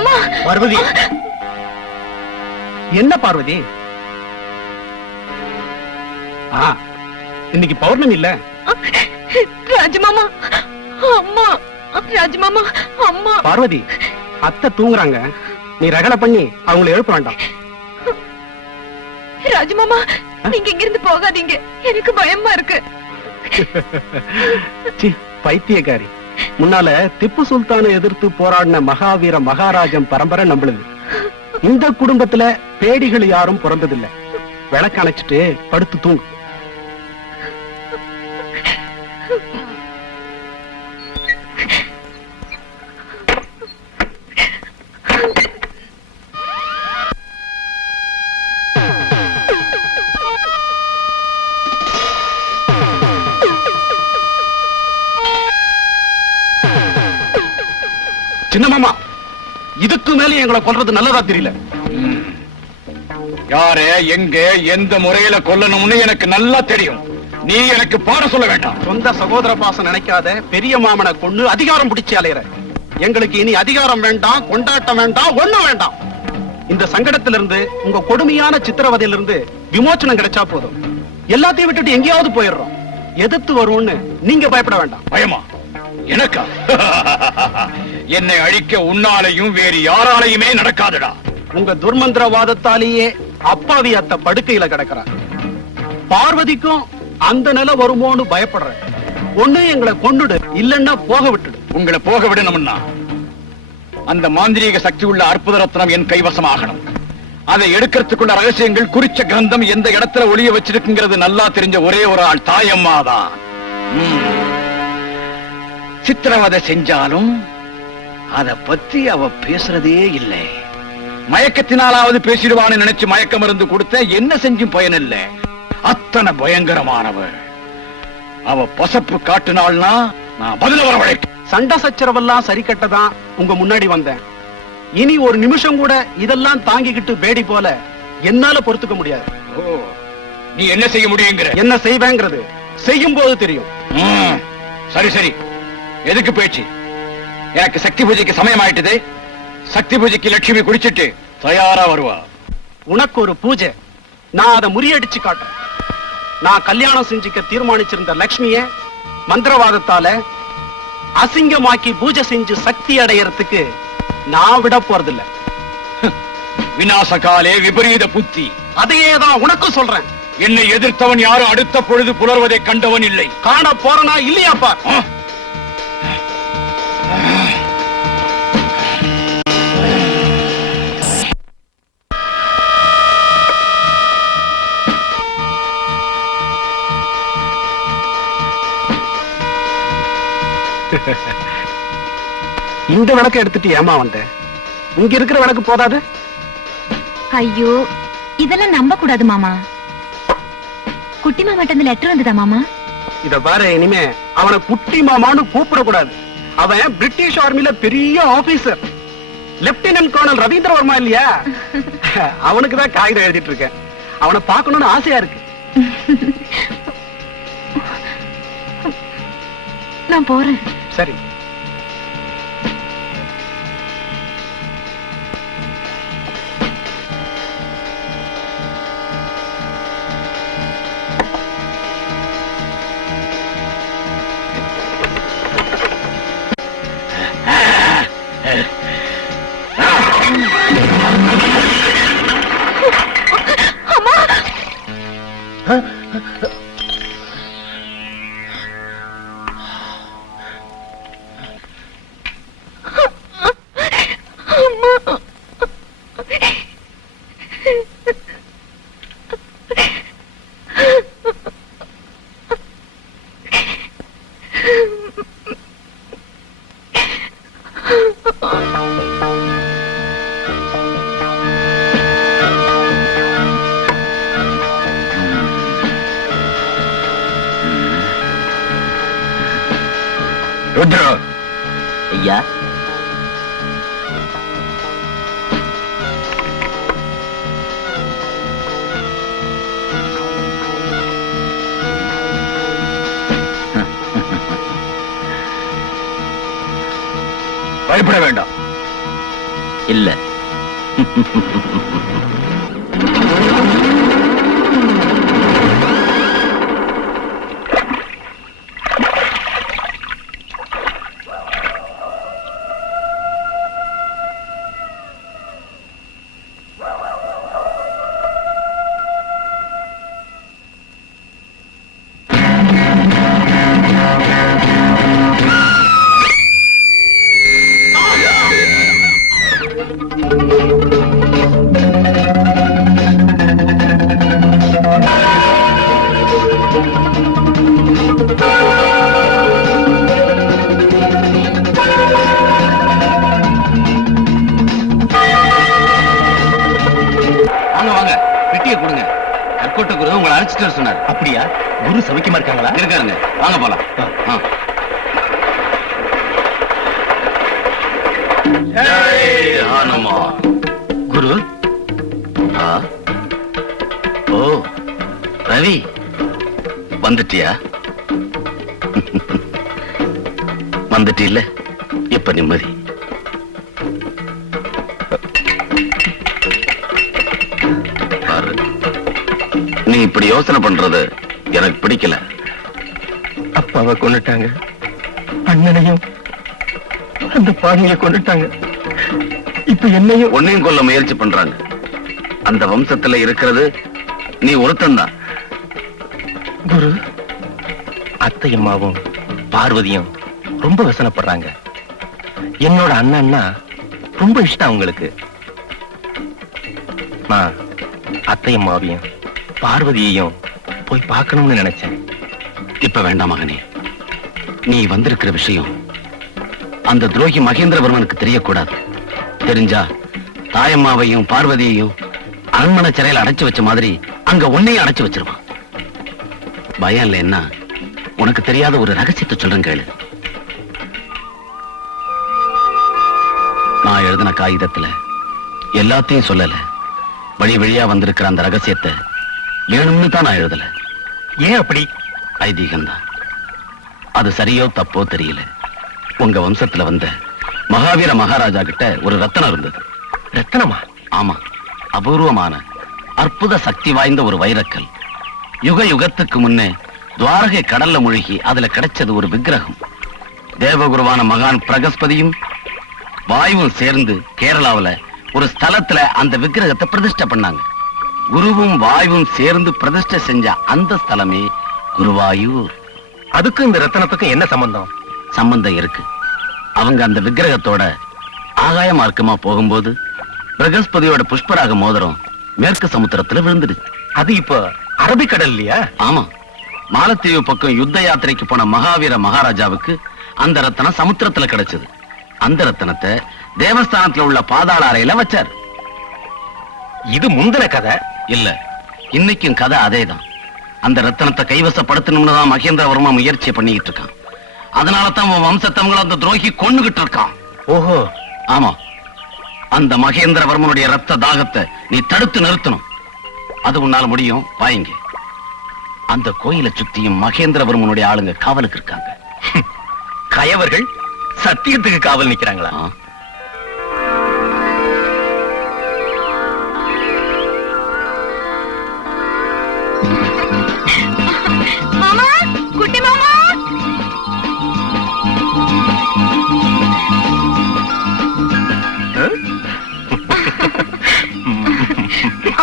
அம்மா பார்வதி, என்ன பார்வதி? இன்னைக்கு பௌர்ணமி இல்ல? ராஜமாமா, அம்மா, ராஜமாமா, அம்மா. பார்வதி, அத்தை தூங்குறாங்க, நீ ரகலை பண்ணி அவங்களை எழுப்ப வேண்டாம். ராஜமாமா, நீங்க இங்கிருந்து போகாதீங்க, எனக்கு பயமா இருக்கு. பைத்தியக்காரி, முன்னால திப்பு சுல்தானை எதிர்த்து போராடின மகாவீர மகாராஜன் பரம்பரை நம்மளுது. இந்த குடும்பத்துல பேடிகள் யாரும் பிறந்ததில்லை. விளக்கு அணைச்சிட்டு படுத்து தூங்கு. சின்ன மாமா, இதுக்கு மேல எங்களை கொல்றது நல்லதா தெரியல. யாரே, எங்க, எந்த முறையில கொல்லணும்னு எனக்கு நல்லா தெரியும். நீ எனக்கு பாட சொல்ல வேண்டாம். சொந்த சகோதர பாசம் நினைக்காத பெரிய மாமனை கொண்டு அதிகாரம் பிடிச்சு அலையற. எங்களுக்கு இனி அதிகாரம் வேண்டாம், கொண்டாட்டம் வேண்டாம், ஒண்ணும் வேண்டாம். இந்த சங்கடத்திலிருந்து, உங்க கொடுமையான சித்திரவதையிலிருந்து விமோச்சனம் கிடைச்சா போதும். எல்லாத்தையும் விட்டுட்டு எங்கேயாவது போயிடுறோம். எதிர்த்து வரும்னு நீங்க பயப்பட வேண்டாம். பயமா? எனக்கா? என்னை அழிக்க உன்னாலையும் வேறு யாராலையுமே நடக்காதுடா. உங்க துர்மந்திரவாதத்தாலேயே அப்பாவி அத்த படுக்கையில கிடக்கிறார். பார்வதிக்கும் அந்த நிலை வருமோன்னு பயப்படுற. ஒண்ணு எங்களை கொண்டுடு, இல்லன்னா போக விட்டுடு. உங்களை போக விடணும்னா அந்த மாந்திரீக சக்தி உள்ள அற்புத ரத்னம் என் கைவசமாகணும். அதை எடுக்கிறதுக்குள்ள ரகசியங்கள், குறிச்ச கிரந்தம் எந்த இடத்துல ஒளிய வச்சிருக்குங்கிறது நல்லா தெரிஞ்ச ஒரே ஒரு ஆள் தாயம்மாதான். சித்திரவதை செஞ்சாலும் அத பத்தி அவ பேசுறதே இல்லை. மயக்கத்தினாலாவது பேசிடுவான்னு நினைச்சு மயக்க மருந்து கொடுத்த, என்ன செஞ்சும் பயனில்ல. அத்தனை பயங்கரமானவள். அவ பசப்பு காட்டினாள்னா நான் பதில வரவழைக்க. சண்டை சச்சரவெல்லாம் சரி கட்டதான் உங்க முன்னாடி வந்தேன். இனி ஒரு நிமிஷம் கூட இதெல்லாம் தாங்கிக்கிட்டு பேடி போல என்னால பொறுத்துக்க முடியாது. நீ என்ன செய்ய முடியுங்கிற? என்ன செய்வேங்கிறது செய்யும் போது தெரியும். சரி சரி, எதுக்கு பேச்சு? எனக்கு சக்தி பூஜைக்கு சமயம் ஆயிட்டது. சக்தி பூஜைக்கு லட்சுமி குடிச்சிட்டு தயாரா வருவா. உனக்கு ஒரு பூஜை, நான் அதை முறியடிச்சு காட்டுறேன். நான் கல்யாணம் செஞ்சுக்க தீர்மானிச்சிருந்த லட்சுமிய மந்திரவாதத்தால அசிங்கமாக்கி பூஜை செஞ்சு சக்தி அடையறதுக்கு நான் விட போறதில்லை. விநாசகாலே விபரீத புத்தி. அதையே தான் உனக்கும் சொல்றேன். என்னை எதிர்த்தவன் யாரும் அடுத்த பொழுது புலர்வதை கண்டவன் இல்லை. காண போறனா இல்லையாப்பா? இந்த விளக்கு எடுத்துட்டு ஏமா வந்த? இங்க இருக்கிற விளக்கு போதாது? ஐயோ, இதெல்லாம் நம்ப கூடாது மாமா. குட்டி மாமாட்ட இருந்து லெட்டர் வந்ததா மாமா? இத பாரு, இனிமே அவனை குட்டி மாமான்னு கூப்பிடக்கூடாது. அவன் பிரிட்டிஷ் ஆர்மில பெரிய officer, lieutenant colonel Ravindra Varma இல்லையா? அவனுக்குதான் காகிதம் எழுதிட்டு இருக்கேன். அவனை பார்க்கணும்னு ஆசையா இருக்கு. நான் போறேன். சரி. ருத்ரா, ஐயா, பயப்பட வேண்டாம். இல்ல. வாங்க வாங்க, பெட்டியை கொடுங்க. கற்கோட்ட குரு உங்களை அழைச்சிட்டு வர சொன்னார். அப்படியா? குரு சௌக்கியமா இருக்காங்களா? இருக்காருங்க, வாங்க போலாம். குரு. ஓ ரவி, வந்துட்டியா? வந்துட்டில்ல, இப்ப நிம்மதி. பாரு, நீ இப்படி யோசனை பண்றது எனக்கு பிடிக்கல. அப்பாவை கொண்டுட்டாங்க, அண்ணனையும் அந்த பாணியை கொண்டுட்டாங்க, இப்ப என்னையும். உன்னையும் கொல்ல முயற்சி பண்றாங்க. அந்த வம்சத்துல இருக்கிறது நீ ஒருத்தன்தான். குரு, அத்தையம்மாவும் பார்வதியும் ரொம்ப வசனப்படுறாங்க. என்னோட அண்ணன்னா ரொம்ப இஷ்டம் அவங்களுக்கு. நான் அத்தையம்மாவையும் பார்வதியையும் போய் பார்க்கணும்னு நினைச்சேன். இப்ப வேண்டாம் மகனே, நீ வந்திருக்கிற விஷயம் அந்த துரோகி மகேந்திரவர்மனுக்கு தெரியக்கூடாது. தெரிஞ்சா தாயம்மாவையும் பார்வதியையும் அரண்மனை சிறையில் அடைச்சு வச்ச மாதிரி அங்க உன்னையும் அடைச்சு வச்சிருவான். பயம் இல்லைன்னா உனக்கு தெரியாத ஒரு ரகசியத்தை சொல்றேன் கேளு. நான் எழுதின காகிதத்துல எல்லாத்தையும் சொல்லல. வழி வழியா வந்திருக்கிற அந்த ரகசியத்தை வேணும்னு தான் நான் எழுதல. ஏன் அப்படி? ஐதீகம்தான். அது சரியோ தப்போ தெரியல. உங்க வம்சத்துல வந்த மகாவீர மகாராஜா கிட்ட ஒரு ரத்தனம் இருந்தது. ரத்தனமா? ஆமா, அபூர்வமான அற்புத சக்தி வாய்ந்த ஒரு வைரக்கல். யுக யுகத்துக்கு முன்னே துவாரகை கடல்ல மூழ்கி அதுல கிடைச்சது ஒரு விக்கிரகம். தேவகுருவான மகான் பிரகஸ்பதியும் வாயுவும் சேர்ந்து கேரளாவுல ஒரு ஸ்தலத்துல அந்த விக்கிரகத்தை பிரதிஷ்டை பண்ணாங்க. குருவும் வாயுவும் சேர்ந்து பிரதிஷ்டை செஞ்ச அந்த ஸ்தலமே குருவாயூர். அதுக்கும் இந்த ரத்தனத்துக்கும் என்ன சம்பந்தம்? சம்பந்தம் இருக்கு. அவங்க அந்த விக்கிரகத்தோட ஆகாய மார்க்கமா போகும்போது பிரகஸ்பதியோட புஷ்பராக மோதிரம் மேற்கு சமுத்திரத்துல விழுந்துடுச்சு. அது இப்ப அரபிக்கடல் இல்லையா? ஆமா, மாலத்தீவு பக்கம் யுத்த யாத்திரைக்கு போன மகாவீர மகாராஜாவுக்கு அந்த ரத்தனம் சமுத்திரத்துல கிடைச்சது. அந்த ரத்தனத்தை தேவஸ்தானத்துல உள்ள பாதாள அறையில வச்சார். இது முந்தின கதை இல்ல, இன்னைக்கும் கதை அதேதான். அந்த ரத்தனத்தை கைவசப்படுத்தணும்னு தான் மகேந்திரவர்மா முயற்சி பண்ணிக்கிட்டு இருக்கான். அதனால தான் உன் வம்சத்தவங்களை அந்த துரோகி கொன்னுகிட்டு இருக்கான். ஓஹோ. ஆமா, அந்த மகேந்திரவர்மனுடைய ரத்த தாகத்தை நீ தடுத்து நிறுத்தணும். அது உன்னால முடியும். வாங்க, அந்த கோயிலை சுத்தியும் மகேந்திரவர்மனுடைய ஆளுங்க காவலுக்கு இருக்காங்க. கயவர்கள் சத்தியத்துக்கு காவல் நிக்கிறாங்களா? மாமா, குட்டி மாமா.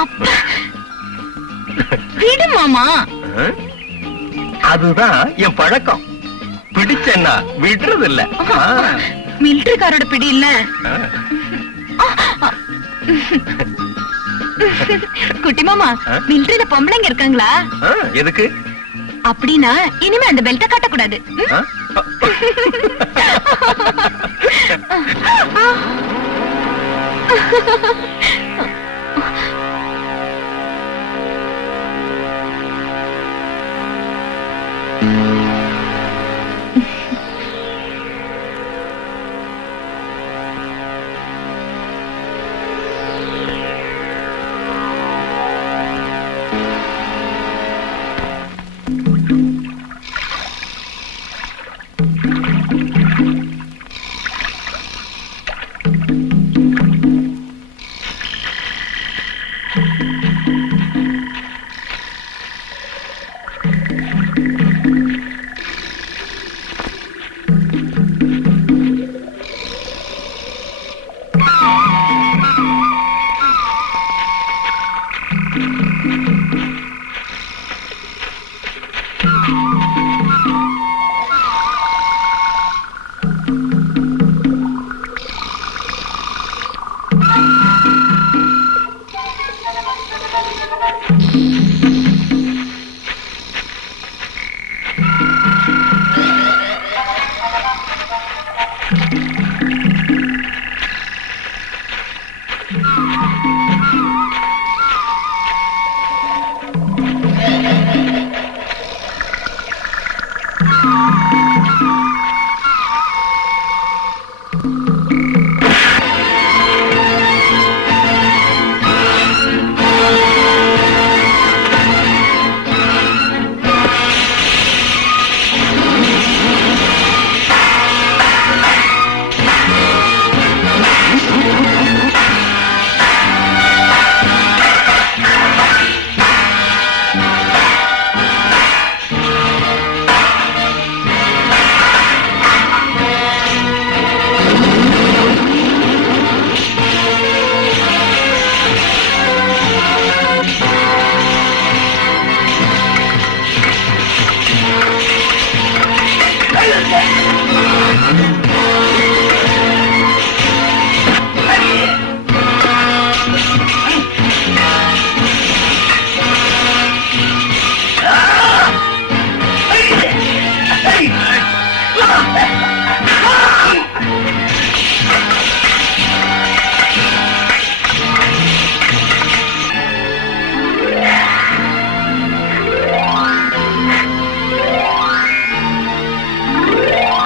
அப்பா, விடு மாமா. அதுதான் என் பழக்கம். பிடிச்சேன்னா விடுறது இல்ல. மிலிட்டரிக்காரோட பிடி இல்ல. குட்டி மாமா, மிலிட்டரியில பொம்பளைங்க இருக்காங்களா? எதுக்கு? அப்படின்னா இனிமே அந்த பெல்ட்ட காட்டக்கூடாது.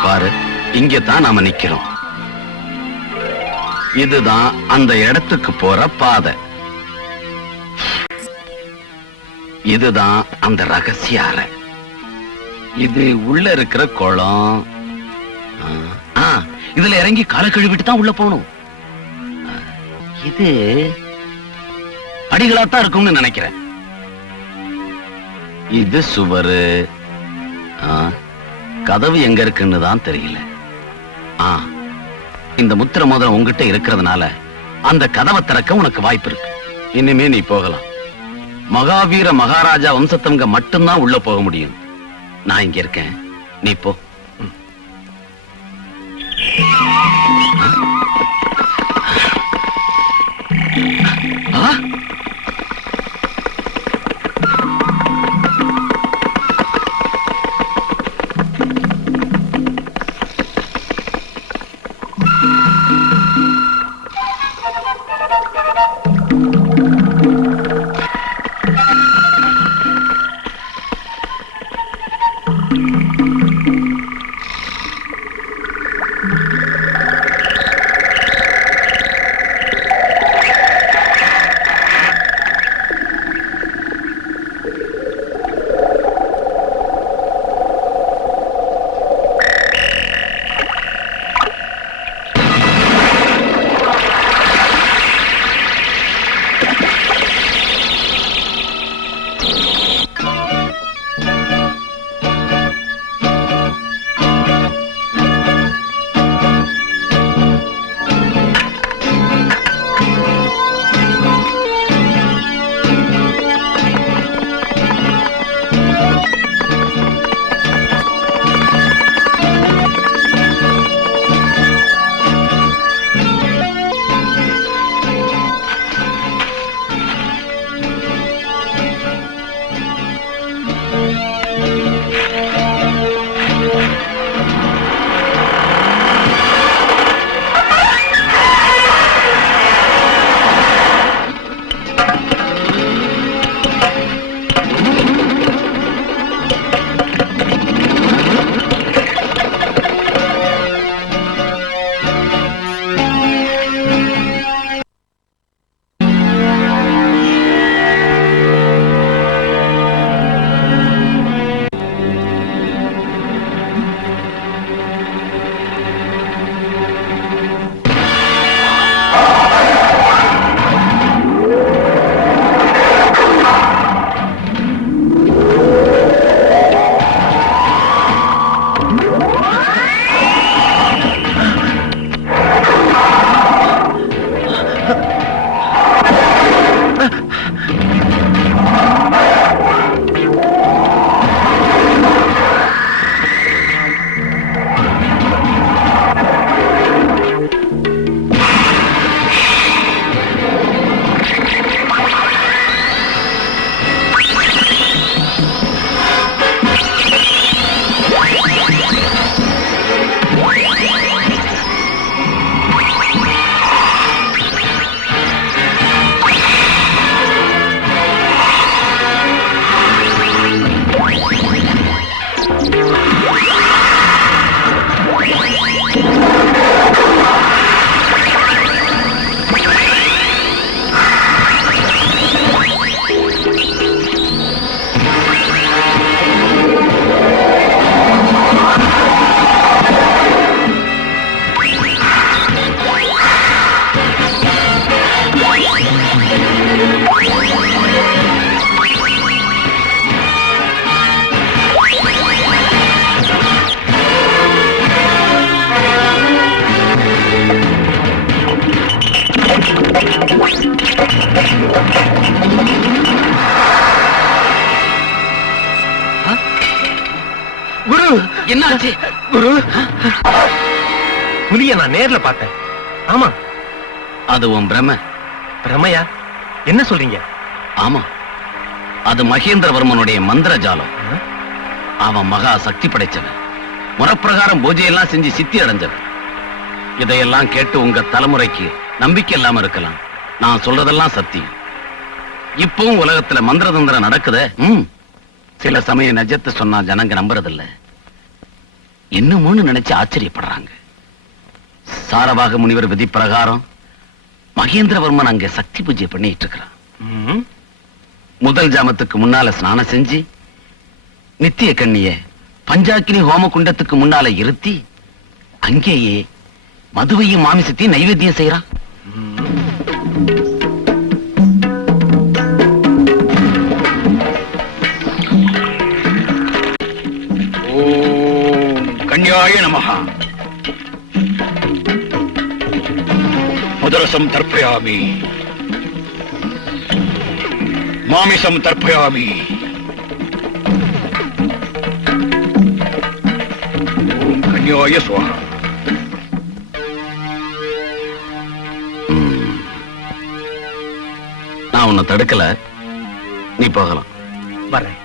பாரு, இங்க தான் நாம நிக்கிறோம். இதுதான் அந்த இடத்துக்கு போற பாதை. இதுதான் அந்த ரகசிய அறை. இது உள்ள இருக்கிற குளம். ஆ, இதுல இறங்கி காலை கழுவிட்டு தான் உள்ள போகணும். இது படிகளாத்தான் இருக்கும்னு நினைக்கிறேன். இது சுவரு. கதவு எங்க இருக்குன்னு தான் தெரியல. இந்த முத்திர மோதிரம் உங்ககிட்ட இருக்கிறதுனால அந்த கதவை திறக்க உனக்கு வாய்ப்பு இருக்கு. இனிமே நீ போகலாம். மகாவீர மகாராஜா வம்சத்தவங்க மட்டும்தான் உள்ள போக முடியும். நான் இங்க இருக்கேன், நீ போ. ஆ? குரு என்னாச்சு? குரு புலிய நான் நேர்ல பார்த்தேன். ஆமா. அது உன் பிரம. பிரமையா? என்ன சொல்றீங்க? ஆமா, அது மகேந்திரவர்மனுடைய மந்திர ஜாலம். அவன் மகா சக்தி படைச்சவன். முறப்பிரகாரம் பூஜையெல்லாம் செஞ்சு சித்தி அடைஞ்சவன். இதையெல்லாம் கேட்டு உங்க தலைமுறைக்கு நம்பிக்கை இல்லாம இருக்கலாம். நான் சொல்றதெல்லாம் சத்தியம். இப்பவும் உலகத்துல மந்திர தந்திரம் நடக்குதே. சில சமயம் நிஜத்தை சொன்னா ஜனங்க நம்புறதில்ல. இன்னும் நினைச்சு ஆச்சரியப்படுறாங்க. சாரவாக முனிவர் விதி பிரகாரம் மகேந்திரவர்மன் அங்க சக்தி பூஜை பண்ணிட்டு இருக்கிறான். முதல் ஜாமத்துக்கு முன்னால ஸ்நானம் செஞ்சு நித்திய கண்ணிய பஞ்சாக்கினி ஹோம குண்டத்துக்கு முன்னால இருத்தி அங்கேயே மதுவையும் மாமிசத்தையும் நைவேத்தியம் செய்யறான். கன்யாய நமஹ. மதுரசம் தர்ப்பயாமி, மாமிசம் தர்ப்பயாமி. ஓம் கன்யாய ஸ்வாஹா. நான் உன்னை தடுக்கல, நீ போகலாம். வரேன்.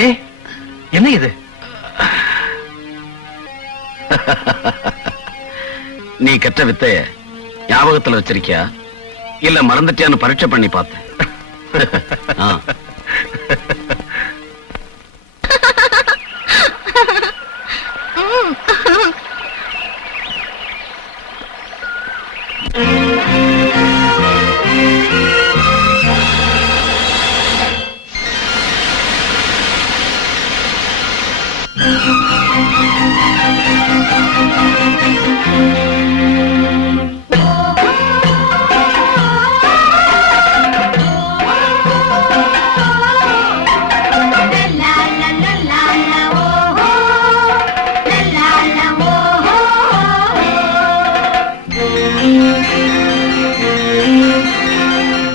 ஏ என்ன இது? நீ கற்ற வித்தைய ஞாபகத்துல வச்சிருக்கியா இல்ல மறந்துட்டியான்னு பரீட்சை பண்ணி பார்த்தேன்.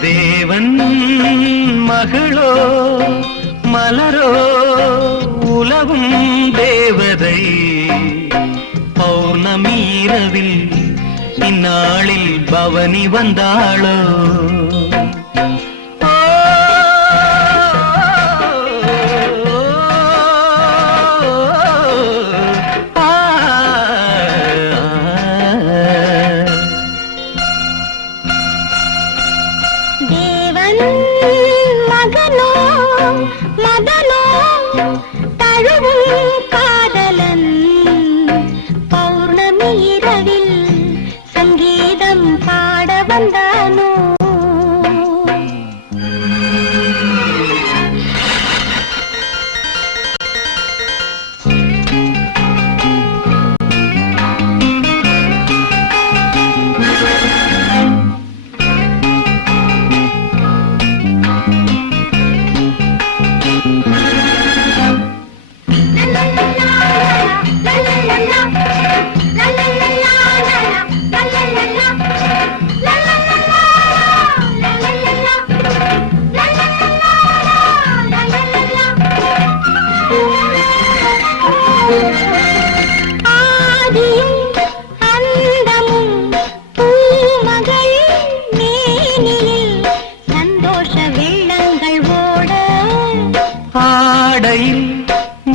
தேவன் மகளோ மலரோ உலவும் தேவதை பௌர்ணமி இரவில் இந்நாளில் பவனி வந்தாளோ.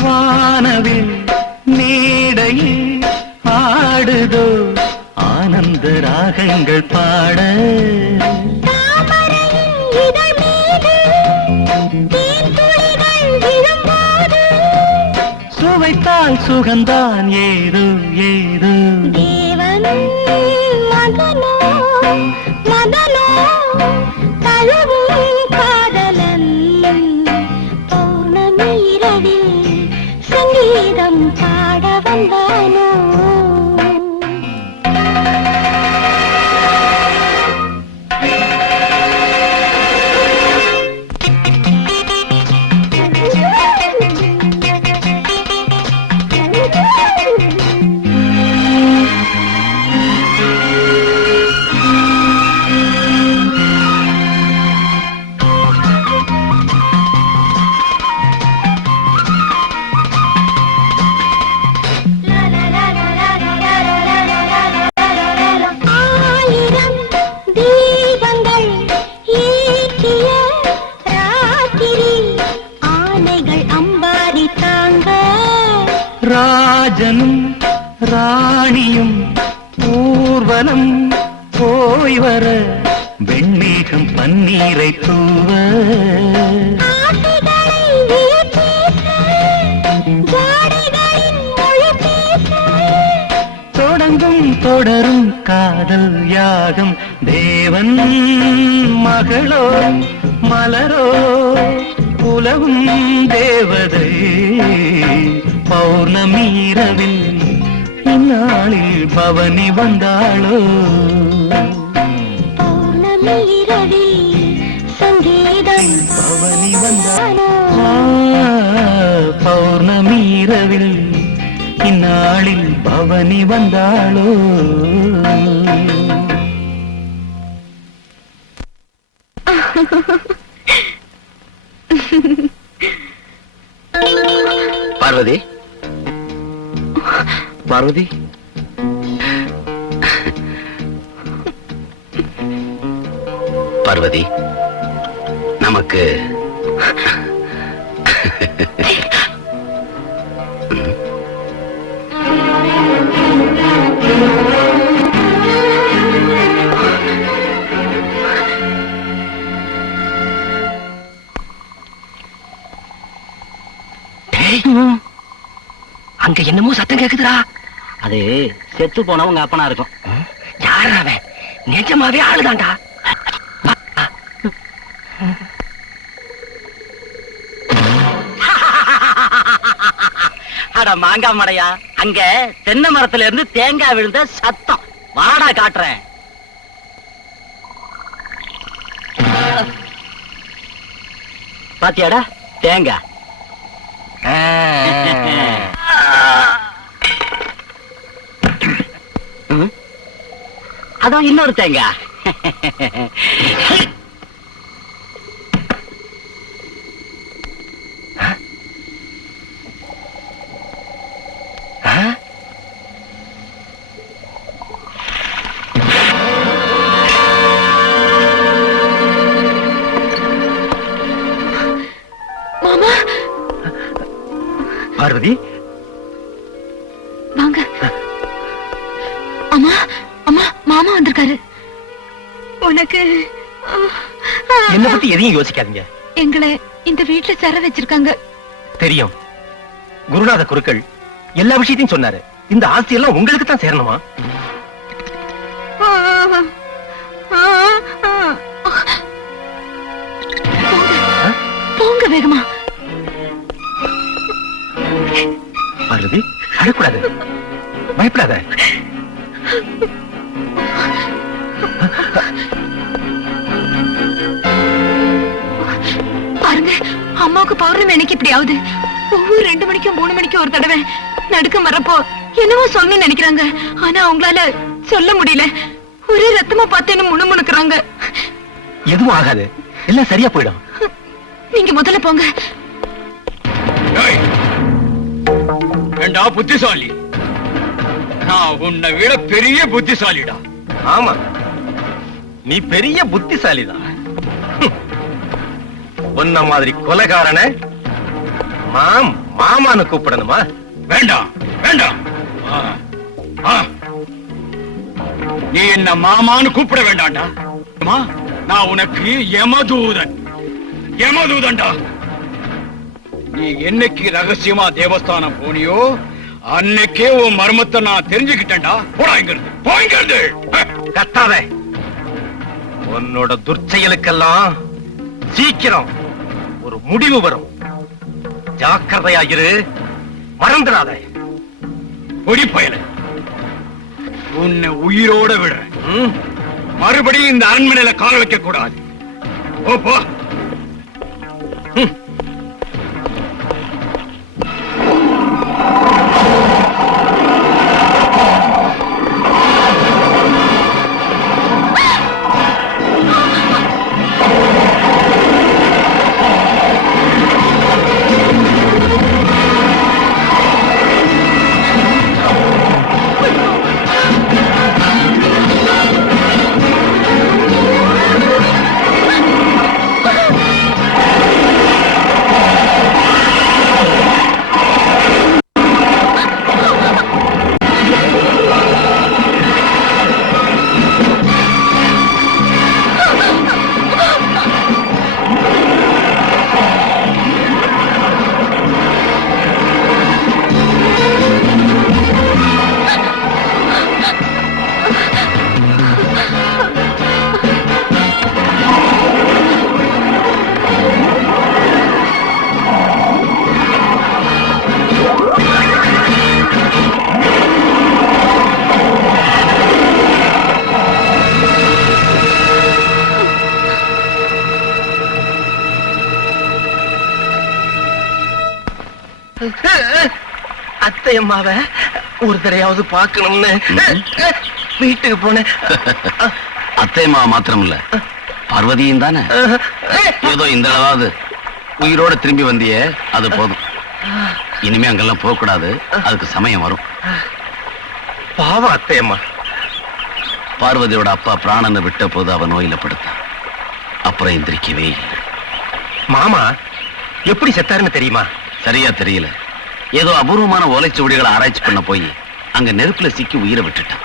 வானவில் நீடையில் ஆடுதோ ஆனந்த ராகங்கள் பாட. சுவைத்தால் சுகந்தான் ஏதோ ஏதோ. தேவனும் மகனோ மதனோ தழுவும் காதலன் பௌர்ணமி இரவில் சங்கீதம் பாட வந்தானோ. ராஜனும் ராணியும் ஊர்வலம் போய் வர வெண்மேகம் பன்னீரை தூவ தொடங்கும் தொடரும் காதல் யாகம் தேவன் மகளோ மலரோ உலகும் தேவதை பௌர்ணமி இரவில் இந்நாளில் பவனி வந்தாளோ பௌர்ணமி இரவில் சங்கீதம் பவனி வந்தாளோ பௌர்ணமி இரவில் இந்நாளில் பவனி வந்தாளோ பார்வதி பார்வதி பார்வதி நமக்கு அங்க என்னமோ சத்தம் கேக்குதுடா. அது செத்து போனவங்க அப்பனா இருக்கும். யாரு அவன்? நிஜமாவே ஆளுதான்டா. அட மாங்காய் மடையா, அங்க தென்னை மரத்துல இருந்து தேங்காய் விழுந்த சத்தம். வாடா காட்டுறேன். பாத்தியாடா தேங்காய். அதான் இன்னொரு தேங்காய். மாமா பார்வதி வாங்க. அம்மா அம்மா மாமா வந்திருக்காரு. உனக்கு என்ன பத்தி எதையும் யோசிக்காதீங்க. எங்களை இந்த வீட்டுல சிற வச்சிருக்காங்க. தெரியும். குருநாத குருக்கள் எல்லா விஷயத்தையும் சொன்னாரு. இந்த ஆஸ்தி எல்லாம் உங்களுக்கு தான் சேரணுமா? போங்க வேகமா. பார்வதி அழக்கூடாது, பயப்படாத. பாருங்க, அம்மாவுக்கு பௌர்ணமி எனக்கு இப்படி ஆகுது. ஒவ்வொரு 2 மணிக்கும் 3 மணிக்கும் ஒரு தடவை நடுக்கம் வரப்போ என்னவோ சொன்னு நினைக்கிறாங்க. ஆனா அவங்களால சொல்ல முடியல. ஒரே ரத்தமா பார்த்தேன்னு முணுமுணுக்குறாங்க. எதுவும் ஆகாது, எல்லாம் சரியா போயிடும். நீங்க முதல்ல போங்க. ஏண்டா புத்திசாலி, நான் உன்னை விட பெரிய புத்திசாலிடா. ஆமா, நீ பெரிய புத்திசாலிதான். உன்ன மாதிரி கொலைகாரனை மாமான்னு கூப்பிடணுமா? வேண்டாம் வேண்டாம். நீ என்ன மாமான்னு கூப்பிட வேண்டாம்டா. நான் உனக்கு யமதூதன். யமதூதன்டா. நீ என்னைக்கு ரகசியமா தேவஸ்தானம் போனியோ அன்னைக்கே உன் மர்மத்தை நான் தெரிஞ்சுக்கிட்டேன்டா. போடா இங்கிருந்து, போய்கிறது. கத்தாத. உன்னோட துர்ச்செயலுக்கெல்லாம் சீக்கிரம் ஒரு முடிவு வரும். ஜாக்கிரதையாயிரு, மறந்துடாத. பொடி பயல, உன்னை உயிரோட விடுறேன். மறுபடியும் இந்த அரண்மனையில கால வைக்க கூடாது. போ. அத்தை அம்மாவ ஒரு தடையாவது பார்க்கணும்னு வீட்டுக்கு போனேன். அத்தைமா மாத்திரம் இல்ல, பார்வதியும் தானே. ஏதோ இந்த அளவாவது உயிரோட திரும்பி வந்தியே, அது போதும். இனிமே அங்கெல்லாம் போக கூடாது, அதுக்கு சமயம் வரும். பாவம் அத்தை அம்மா. பார்வதியோட அப்பா பிராணனை விட்ட போது அவ நோயில படுத்தான். அப்புறம் எந்திரிக்கவே இல்லை. மாமா எப்படி செத்தாருன்னு தெரியுமா? சரியா தெரியல. ஏதோ அபூர்வமான ஓலைச்சுவடிகளை ஆராய்ச்சி பண்ண போய் அங்க நெருப்புல சிக்கி உயிரை விட்டுட்டான்.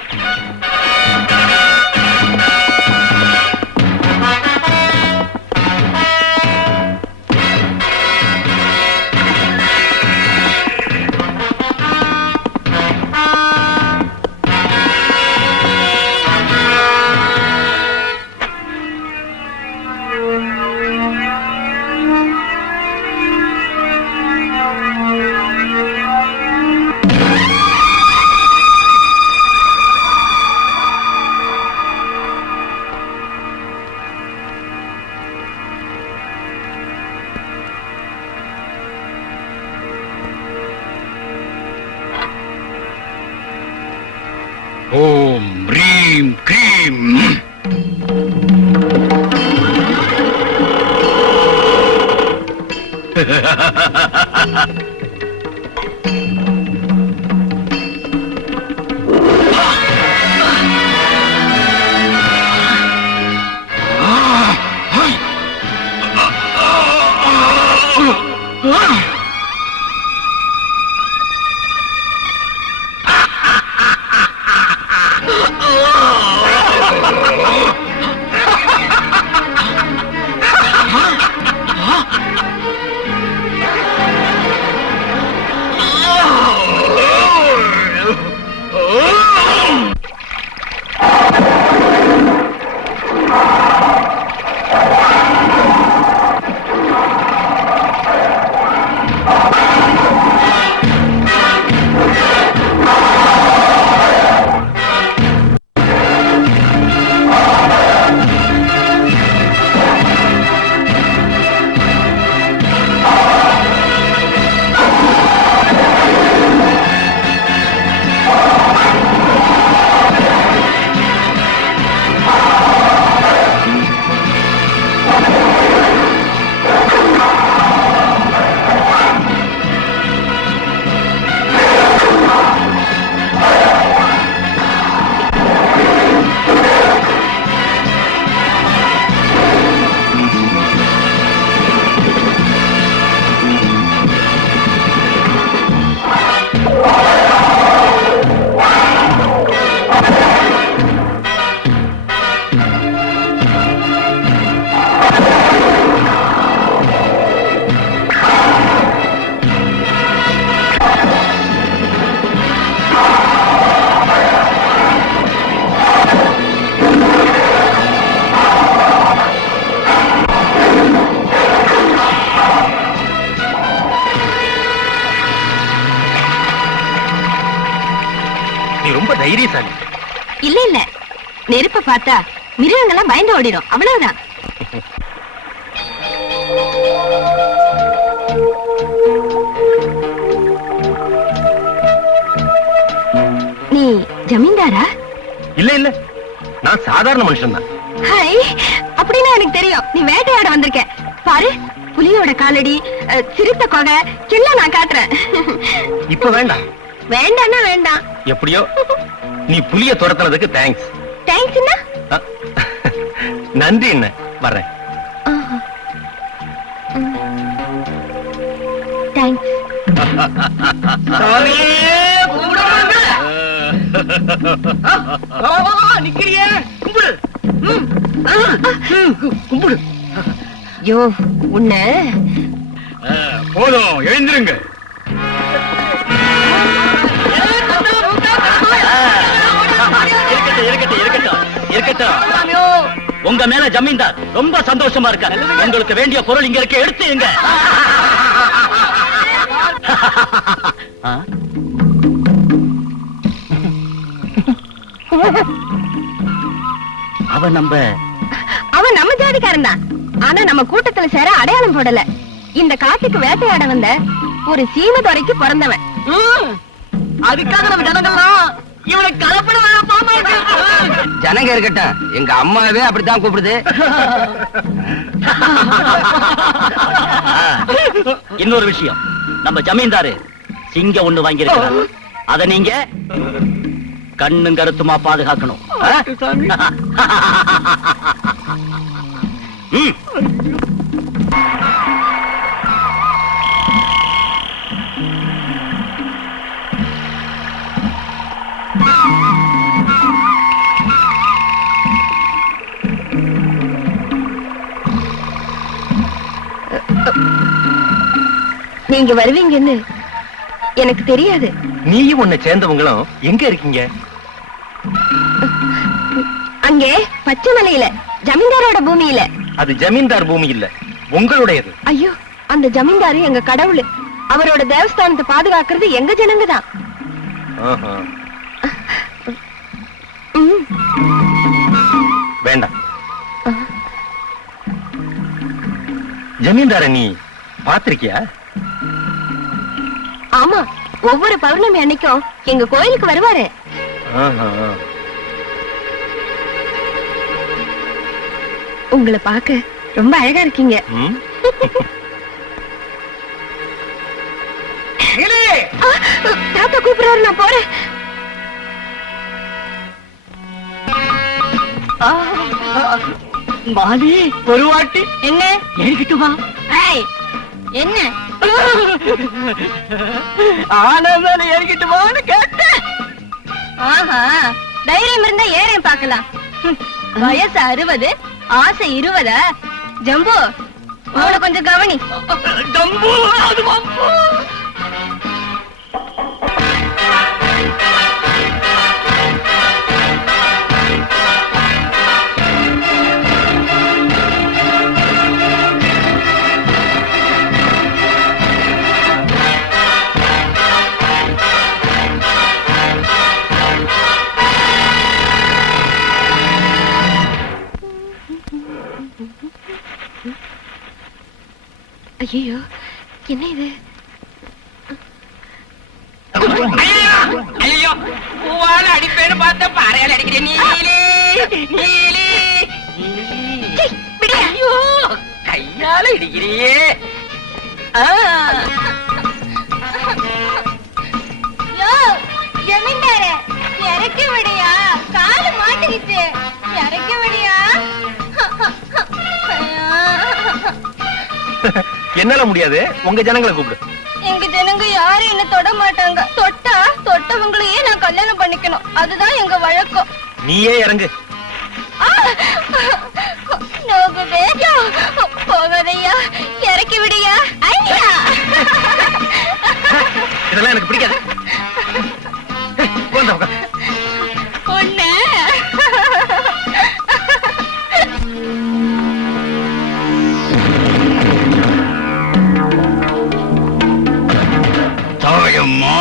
ஓம் ரீம் கிரீம். நீ ரொம்ப தைரியசாலி. இல்ல இல்ல, நெருப்ப பார்த்தா மிருகங்கள்லாம் பயந்து ஓடிடும், அவ்வளவுதான். நீ ஜமீன்தாரா? இல்ல இல்ல, நான் சாதாரண மனுஷன் தான். ஹாய், அப்படின்னா எனக்கு தெரியும் நீ வேட்டையாட வந்திருக்க. பாரு, புலியோட காலடி, சிறுத்தை கொகை எல்லாம் நான் காட்டுறேன். இப்ப வேண்டாம். வேண்டாம்னா வேண்டாம். எப்படியோ நீ புலிய துரத்துனதுக்கு தேங்க்ஸ். தேங்க்ஸ் என்ன? நன்றி என்ன, வர்றேன். தேங்க்ஸ். நிக்கிறியே, கும்பிடு. கும்பிடு. யோ, உன்ன போதும், எழுந்திருங்க. உங்க மேல ஜமீன்தார் ரொம்ப சந்தோஷமா இருக்காரு. உங்களுக்கு வேண்டிய பொருள் இங்க இருக்க, எடுத்துங்க. அவன் நம்ம ஜாதிக்காரன் தான். ஆனா நம்ம கூட்டத்துல சேர அடையாளம் போடல. இந்த காட்டுக்கு வேட்டையாட வந்த ஒரு சீமதுரைக்கு பிறந்தவன். அதுக்காக நம்ம ஜனங்கள்லாம் இவனை கலப்பட வேணாம் பாமா. ஜனங்க இருக்கட்டும், எங்க அம்மாவே அப்படித்தான் கூப்பிடுது. இன்னொரு விஷயம், நம்ம ஜமீன்தாரு சிங்க ஒண்ணு வாங்கி இருக்கிறார். அத நீங்க கண்ணும் கருத்துமா பாதுகாக்கணும். நீங்க வருவீங்கன்னு எனக்கு தெரியாது. நீயும் உன்னை சேர்ந்தவங்களும் எங்க இருக்கீங்க? அங்கே பச்சை மலையில ஜமீன்தாரோட பூமியில. அது ஜமீன்தார் பூமி இல்ல, உங்களுடையது. ஐயோ, அந்த ஜமீன்தாரு எங்க கடவுள். அவரோட தேவஸ்தானத்தை பாதுகாக்கிறது எங்க ஜனங்க தான். ஆஹா. வேண்டாம். ஜமீன்தார நீ பாத்திருக்கியா? ஆமா, ஒவ்வொரு பௌர்ணமி அன்னைக்கும் எங்க கோயிலுக்கு வருவாரு. ஆஹா. உங்களை பார்க்க ரொம்ப அழகா இருக்கீங்க. ம். தாத்தா கூப்பிடுறாரு, நான் போறேன். மாலி ஒரு வாட்டி என்ன ஏறிக்கிட்டுமா? என்ன ஆனந்தால ஏறிக்கிட்டுமான்னு கேட்டேன். ஆஹா, தைரியம் இருந்தா ஏறேன் பார்க்கலாம். வயசு 60, ஆசை 20. ஜம்பு, அவளை கொஞ்சம் கவனி. ஜம்பு, அது வம்பு. ஐயோ, என்ன இது? ஐயோ, பூவால அடிப்பேன்னு பார்த்த பாறையால அடிக்கிறேன். நீலி நீலி. ஐயோ, கையால இடிக்கிறியே. ஜமீன்தாரே, இறக்கி விடியா, காலு மாட்டிக்கிச்சு. இறக்கி விடியா. என்னால முடியாது, உங்க ஜனங்களை கூப்பிடு. எங்க ஜனங்க யாரும் என்ன தொட மாட்டாங்க. தொட்டா தொட்டவங்களையே நான் கல்யாணம் பண்ணிக்கணும். அதுதான் எங்க வழக்கம். நீயே இறங்கு. போகாதையா, இறக்கி விடியா. ஐயா, இதெல்லாம் எனக்கு பிடிக்காது. ஒண்ணு தாயம்மா.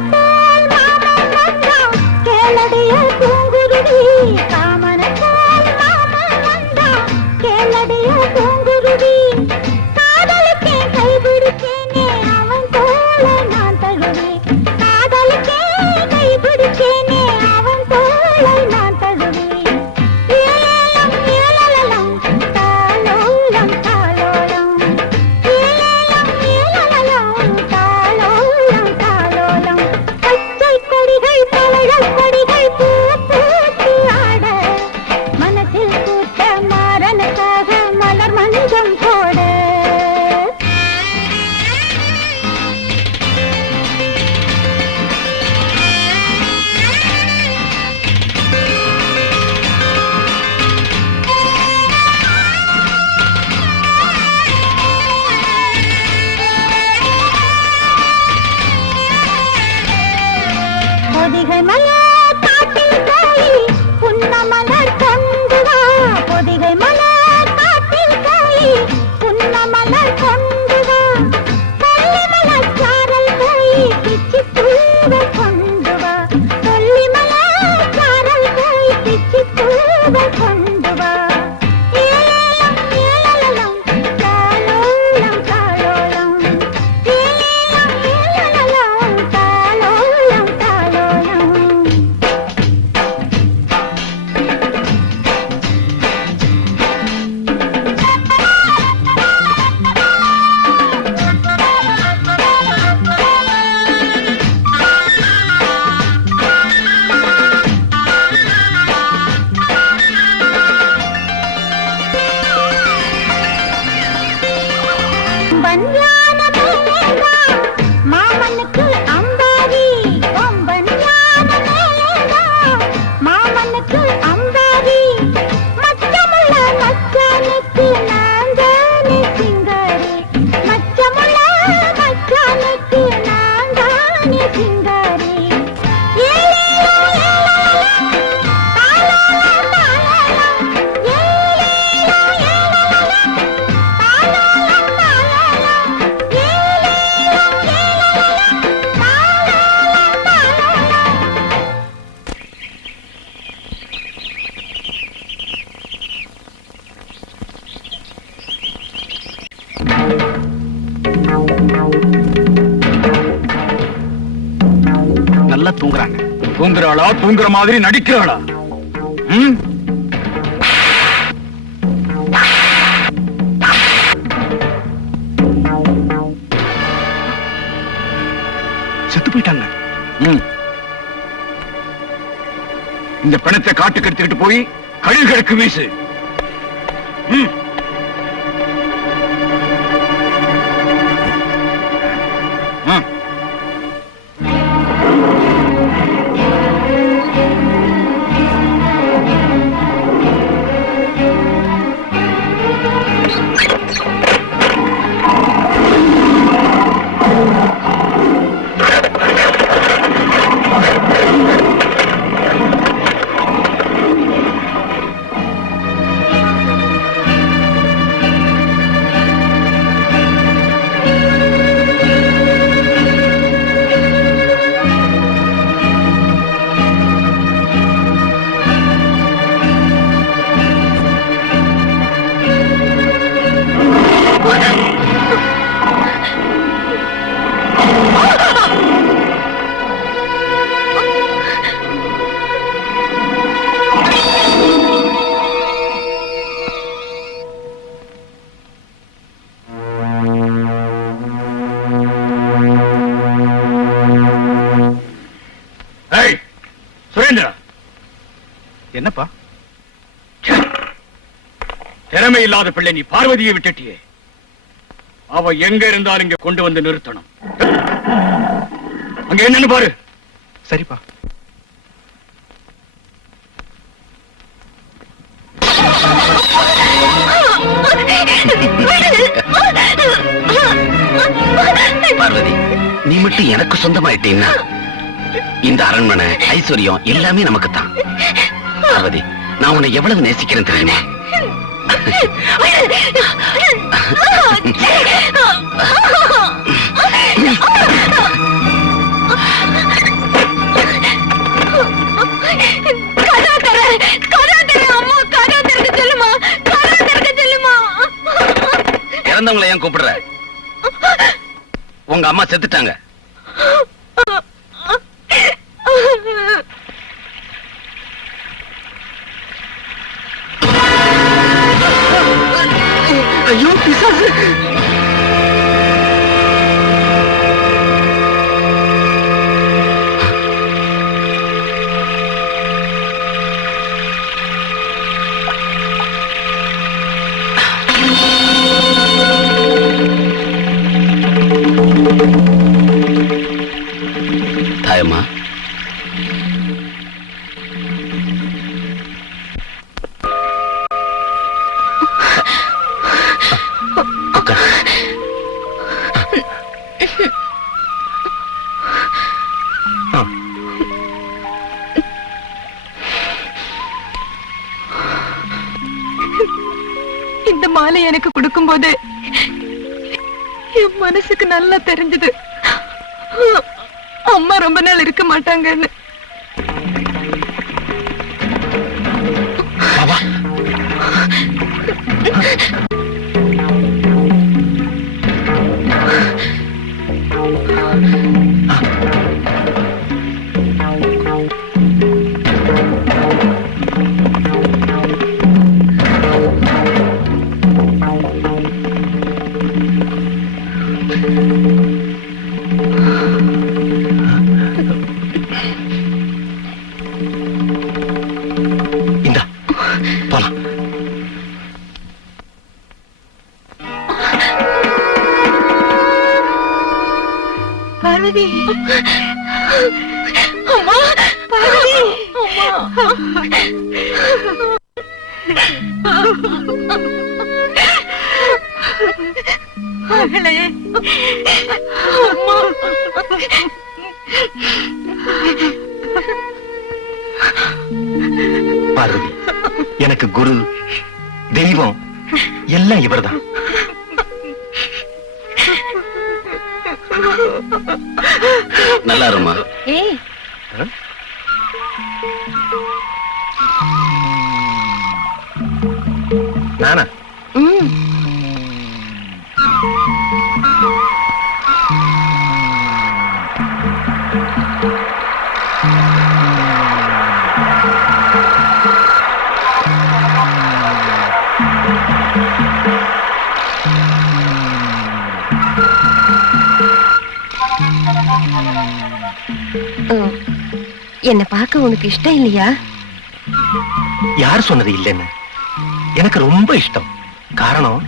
காமனத்தால் மாமன் வந்தான் கேளடிய பூங்குருவி காமனத்தால் மாமன் வந்தான் கேளடிய பூங்குருவி காதலுக்கே கைபிடிச்சேனே அவன் தோள நான் தழுவேன் காதலுக்கே கைபிடிச்சேனே அவன் தோளை நான் தழுவேன் ஏலம் ஏலலம் தாளோலம் தாளோலம் ஏலம் ஏலலம் தாளோலம் தாளோலம் பச்சை கொடிகள் பழக் கொடிகள் பூ பூத்து ஆட மனசில் பூத்த மாறனுக்காக மலர் மஞ்சம் போட பொதிகை மலர் காட்டில் காய் புன்ன மலர் கொண்டு வா பொதிகை மலர் காட்டில் காய் புன்ன மலர் கொண்டு வா கொல்லி மலர் சாரல் காய் பிச்சி பூவை கொண்டு வா கொல்லி மலர் சாரல் காய் பிச்சி பூவை கொண்டு வா ஏலம் ஏலலம் தாளோலம் தாளோலம் ஏலம் ஏலலம் தாளோலம் தாளோலம் பஞ்சான மேலா மாமனுக்கு அம்பாரி பஞ்சான மேலா மாமனுக்கு அம்பாரி மச்சமுள்ள மச்சானுக்கு நான்தானே சிங்காரி மச்சமுள்ள மச்சானுக்கு நான்தானே சிங்காரி ஏலேலோ ஏலலம் தாளோலம் தாளோலம் ஏலேலோ ஏலலம் தாளோலம் தாளோலம் ஏலேலோ ஏலலம் தாளோலம் தாளோலம் நல்லா தூங்குறாங்க. தூங்குறாளா தூங்குற மாதிரி நடிக்கிறாளா? ம்? செத்து போயிட்டாங்க. ம். இந்த பிணத்தை காட்டுக்கு எடுத்துக்கிட்டு போய் கழிவுகளுக்கு வீசு. ம். ம். சுரேந்திரா, என்னப்பா? திறமை இல்லாத பிள்ளை, நீ பார்வதியை விட்டுட்டியே. அவ எங்க இருந்தாலும் இங்க கொண்டு வந்து நிறுத்தணும். அங்க என்னன்னு பாரு. சரிப்பா. பார்வதி, நீ மட்டும் எனக்கு சொந்தமாயிட்டீன்னா இந்த அரண்மனை ஐஸ்வர்யம் எல்லாமே நமக்கு தான். பார்வதி, நான் உன்னை எவ்வளவு நேசிக்கிறேன் தெரியுமா? ஏன் கூப்பிடுற? உங்க அம்மா செத்துட்டாங்க. ஐயோ பிசாசு! தாயம்மா, இந்த மாலை எனக்கு கொடுக்கும்போது என் மனசுக்கு நல்லா தெரிஞ்சது அம்மா ரொம்ப நாள் இருக்க மாட்டாங்கன்னு. இந்தா போலாம். பார்வதி, அம்மா, பார்வதி, மகளே, அம்மா. பார்வதி, எனக்கு குரு தெய்வம் எல்லாம் இவர்தான். நல்லா இருமா. ஏய், நானா? என்ன பார்க்க உனக்கு இஷ்டம் இல்லையா? யார் சொன்னது இல்லைன்னு? எனக்கு ரொம்ப இஷ்டம். காரணம்,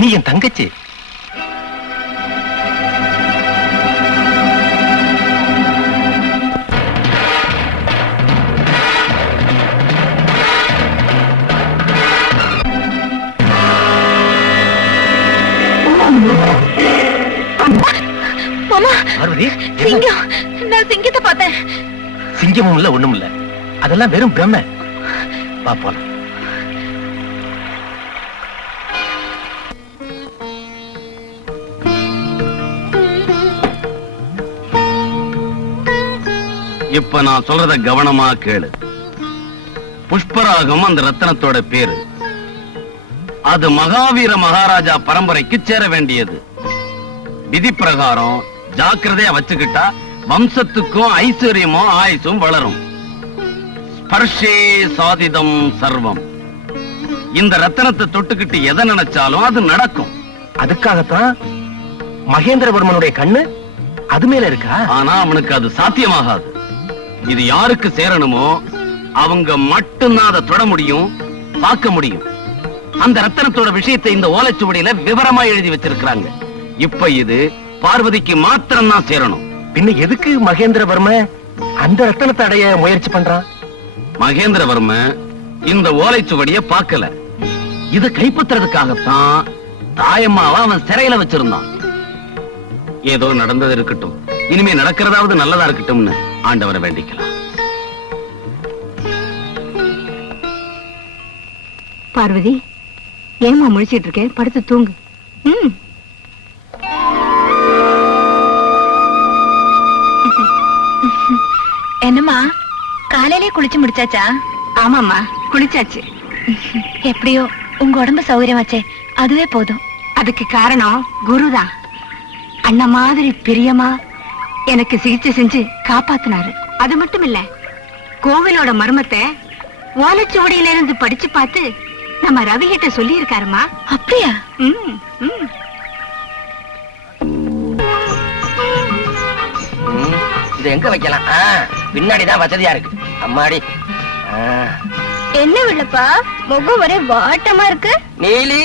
நீ என் தங்கச்சி. மாமா, பார்வதி, சிங்கம். நான் சிங்கத்தை பார்த்தேன். சிங்கமும் இல்ல, ஒண்ணும் இல்ல. அதெல்லாம் வெறும் பிரம்ம. வா போலாம். இப்ப நான் சொல்றத கவனமா கேளு. புஷ்பராகம் அந்த ரத்தனத்தோட பேரு. அது மகாவீர மகாராஜா பரம்பரைக்கு சேர வேண்டியது. விதி பிரகாரம் ஜாக்கிரதையா வச்சுக்கிட்டா வம்சத்துக்கும் ஐஸ்வர்யமும் ஆயுசும் வளரும். ஸ்பர்ஷே சாதிதம் சர்வம். இந்த ரத்தனத்தை தொட்டுக்கிட்டு எதை நினைச்சாலும் அது நடக்கும். அதுக்காகத்தான் மகேந்திரவர்மனுடைய கண்ணு அது மேல இருக்கா? ஆனா அவனுக்கு அது சாத்தியமாகாது. இது யாருக்கு சேரணுமோ அவங்க மட்டும்தான் அதை தொட முடியும், பார்க்க முடியும். அந்த ரத்தனத்தோட விஷயத்தை இந்த ஓலைச்சுவடியில விவரமா எழுதி வச்சிருக்கிறாங்க. இப்ப இது பார்வதிக்கு மாத்திரம் தான் சேரணும். பின்ன எதுக்கு மகேந்திரவர்ம அந்த ரத்தனத்தை அடைய முயற்சி பண்றான்? மகேந்திரவர்ம இந்த ஓலைச்சுவடிய பார்க்கல. இத கைப்பற்றுறதுக்காகத்தான் தாயம்மாவை அவன் சிறையில வச்சிருந்தான். ஏதோ நடந்தது இருக்கட்டும், இனிமே நடக்கிறதாவது நல்லதா இருக்கட்டும்னு ஆண்டவரை வேண்டிக்கலாம். பார்வதி, ஏமா முழிச்சிட்டு இருக்க? படுத்து தூங்கு. என்னம்மா, காலையிலே குளிச்சு முடிச்சாச்சா? ஆமாம்மா, குளிச்சாச்சு. எப்படியோ உங்க உடம்பு சௌகரியமாச்சே, அதுவே போதும். அதுக்கு காரணம் குருதான். அண்ணன் மாதிரி பிரியமா எனக்கு சிகிச்சை செஞ்சு காப்பாத்தினாரு. அது மட்டும் இல்ல, கோவிலோட மர்மத்தை ஓலைச்சுவடியில இருந்து படிச்சு பார்த்து நம்ம ரவி கிட்ட சொல்லி இருக்காருமா. அப்படியா? இது எங்க வைக்கலாம்? பின்னாடிதான் வசதியா இருக்கு. அம்மாடி. என்ன உள்ளப்பா முகம் ஒரே வாட்டமா இருக்கு. நீலி,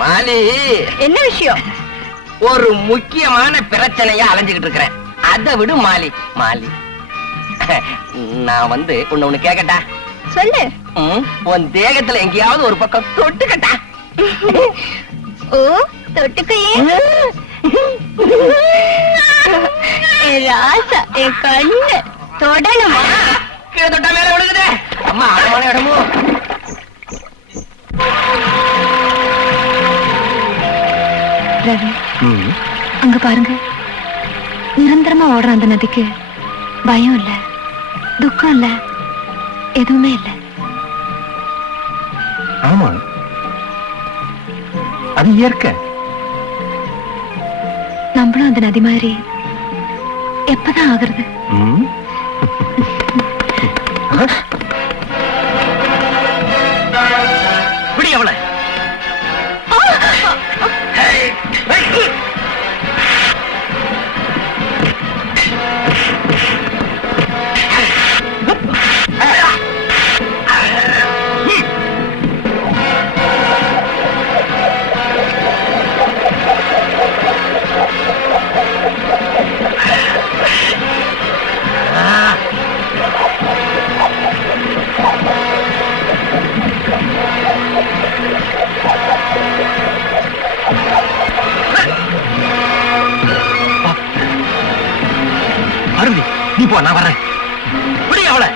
மாலி, என்ன விஷயம்? ஒரு முக்கியமான பிரச்சனையா அலைஞ்சுகிட்டு இருக்கிறேன். அதை விடு மாலி. மாலி, நான் ஒண்ணு கேக்கட்டா? சொல்லு. உன் தேகத்துல எங்கேயாவது ஒரு பக்கம் தொட்டுக்கட்டா? ஓ, தொட்டுக்கையே. ராசா, என் கண்ணு தொடணுமா? கீழே தொட்டா மேல விழுகுதே. அம்மா, ஆழமான இடமோ? ரவி, அங்க பாருங்க. நிரந்தரமா ஓடுற அந்த நதிக்கு பயம் இல்ல, துக்கம் இல்ல, எதுவுமே இல்ல. ஆமா, அது இயற்கை. நம்மளும் அந்த நதி மாதிரி எப்பதான் ஆகுறது? விடி அவளை. அருவி, நீ போ, நான் வரேன். விடி அவளை.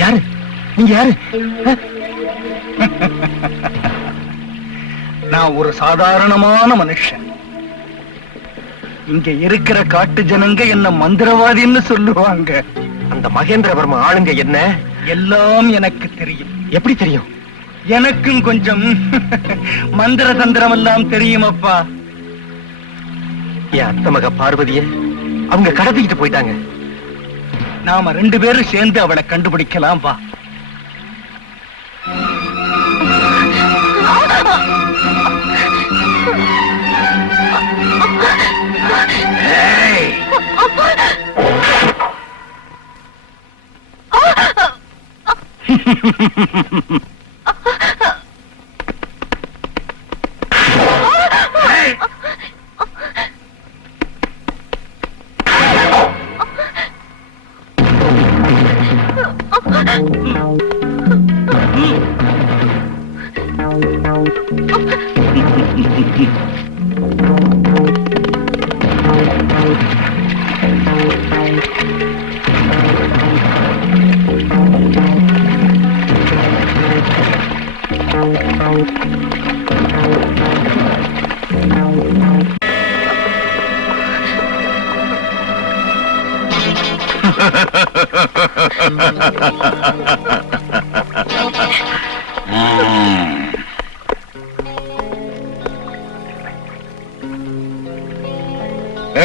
யாரு நீங்க? யாரு? நான் ஒரு சாதாரணமான மனுஷன். இங்க இருக்கிற காட்டு ஜனங்க என்ன மந்திரவாதின்னு சொல்லுவாங்க. அந்த மகேந்திரவர்ம ஆளுங்க என்ன எல்லாம் எனக்கு தெரியும். எப்படி தெரியும்? எனக்கும் கொஞ்சம் மந்திர தந்திரம் எல்லாம் தெரியும் அப்பா. என் அத்தை மக பார்வதிய அவங்க கடத்திக்கிட்டு போயிட்டாங்க. நாம 2 பேரும் சேர்ந்து அவளை கண்டுபிடிக்கலாம் வா.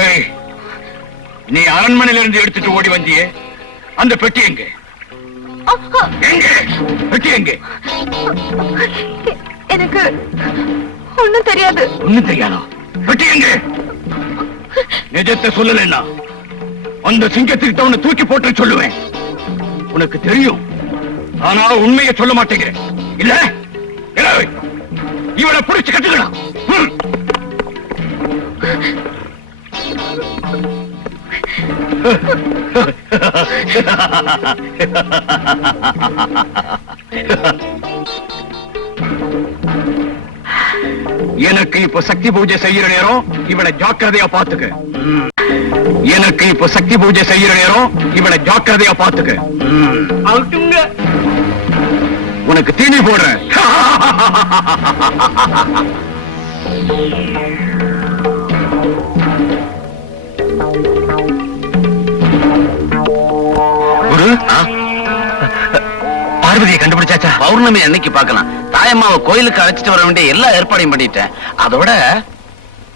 ஏய், நீ அரண்மனையில இருந்து எடுத்துட்டு ஓடி வந்தியே அந்த பெட்டி எங்க? எங்க பெட்டி எங்க? எனக்கு ஒண்ணும் தெரியாது. ஒண்ணும் தெரியாதோ? பெட்டி எங்க? நிஜத்தை சொல்லலைன்னா அந்த சிங்கத்துக்கிட்ட உன்னை தூக்கி போட்டு சொல்லுவேன். உனக்கு தெரியும், ஆனா உண்மையை சொல்ல மாட்டேங்கிற இல்ல? இவளை புடிச்சு கட்டுக்கலாம். எனக்கு இப்ப சக்தி பூஜை செய்யற நேரம், இவளை ஜாக்கிரதையா பாத்துக்க. எனக்கு இப்ப சக்தி பூஜை செய்யற நேரம், இவளை ஜாக்கிரதையா பாத்துக்க. உனக்கு தீனி போடுறேன். குரு, பார்வதியை கண்டுபிடிச்சாச்சா? பௌர்ணமி அன்னைக்கு பார்க்கலாம். தாயம்மாவை கோயிலுக்கு அழைச்சிட்டு வர வேண்டிய எல்லா ஏற்பாடையும் பண்ணிட்டேன். அதோட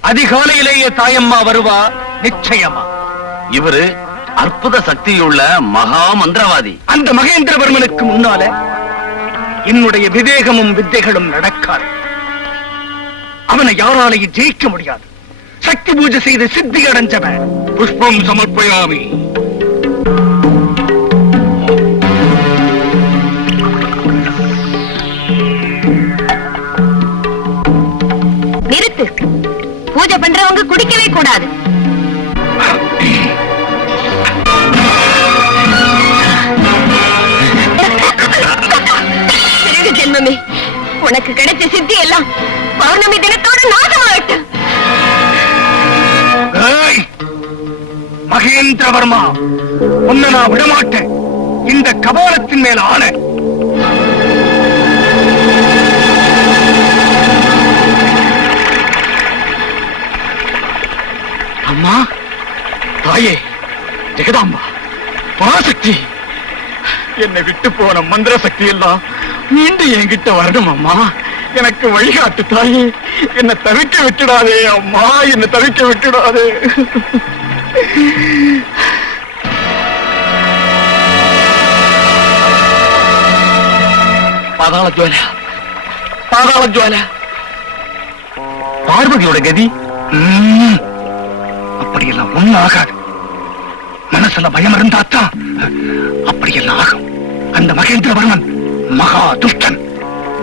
அதிகாலையிலேயே தாயம்மா வருவா நிச்சயமா. இவரு அற்புத சக்தியுள்ள மகா மந்திரவாதி. அந்த மகேந்திரவர்மனுக்கு முன்னால என்னுடைய விவேகமும் வித்தைகளும் நடக்காது. அவனை யாராலையும் ஜெயிக்க முடியாது. சக்தி பூஜை செய்து சித்தி அடைஞ்சவன். புஷ்பம் சமர்ப்பயாமி. நிறுத்து. பூஜை பண்றவங்க குடிக்கவே கூடாது. ஜென்மமே, உனக்கு கிடைச்ச சித்தி எல்லாம் பௌர்ணமி தினத்தோடு நாசமாயிட்டு. மகேந்திரவர்மா, உன்னை நான் விடமாட்டேன். இந்த கபாலத்தின் மேல ஆன அம்மா, தாயே, ஜெகதாம்பா, பராசக்தி, என்னை விட்டு போன மந்திர சக்தி எல்லாம் மீண்டும் என்கிட்ட வரணும் அம்மா. எனக்கு வழிகாட்டு தாயே. என்னை தவிக்க விட்டுடாதே அம்மா, என்னை தவிக்க விட்டுடாதே. பாதாள ஜுவாலா, பாதாள ஜுவாலா. பார்வதியோட கதி அப்படியெல்லாம் ஒண்ணும் ஆகாது. மனசுல பயம் இருந்தாத்தான் அப்படியெல்லாம் ஆகும். அந்த மகேந்திரவர்மன் மகா துஷ்டன்.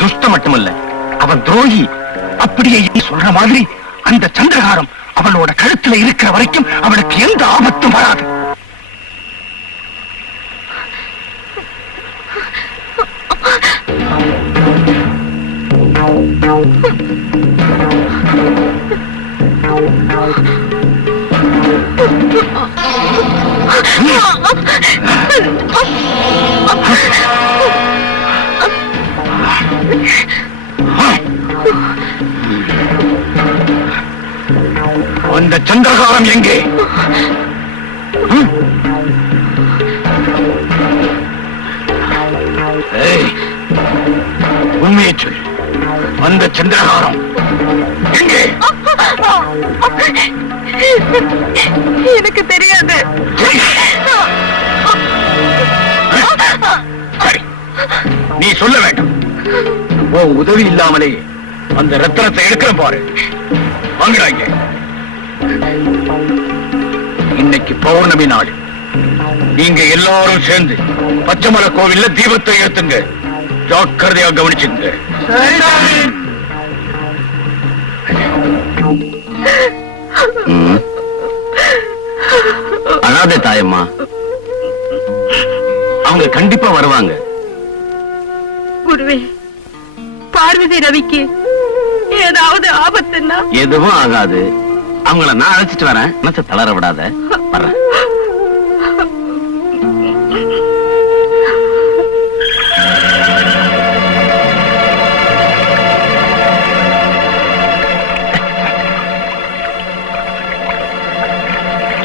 துஷ்டம் மட்டுமல்ல, அவன் துரோகி. அப்படியே சொல்ற மாதிரி அந்த சந்திரகாரம் அவளோட கழுத்துல இருக்கிற வரைக்கும் அவளுக்கு எந்த ஆபத்தும் வராது. அந்த சந்திரகாரம் எங்கே? உண்மையை சொல். அந்த சந்திரகாரம் எங்கே? எனக்கு தெரியாது. சரி, நீ சொல்ல வேண்டும். உன் உதவி இல்லாமலே அந்த ரத்தனத்தை எடுக்கிற பாரு. வாங்குறாங்க. இன்னைக்கு பௌர்ணமி நாள். நீங்க எல்லாரும் சேர்ந்து பச்சைமலை கோவில்ல தீபத்தை ஏத்துங்க. ஜாக்கிரதையா கவனிச்சுங்க. அழாதே தாயம்மா, அவங்க கண்டிப்பா வருவாங்க. குருவே, பார்வதி ரவிக்கு ஏதாவது ஆபத்துன்னா? எதுவும் ஆகாது. அவங்கள நான் அழைச்சிட்டு வரேன். மனசை தளர விடாத. வர்றேன்.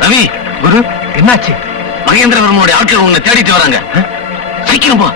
ரவி, குரு, என்னாச்சு? மகேந்திரவர்மனுடைய ஆட்கள் உங்களை தேடிட்டு வராங்க. சீக்கிரம் போ.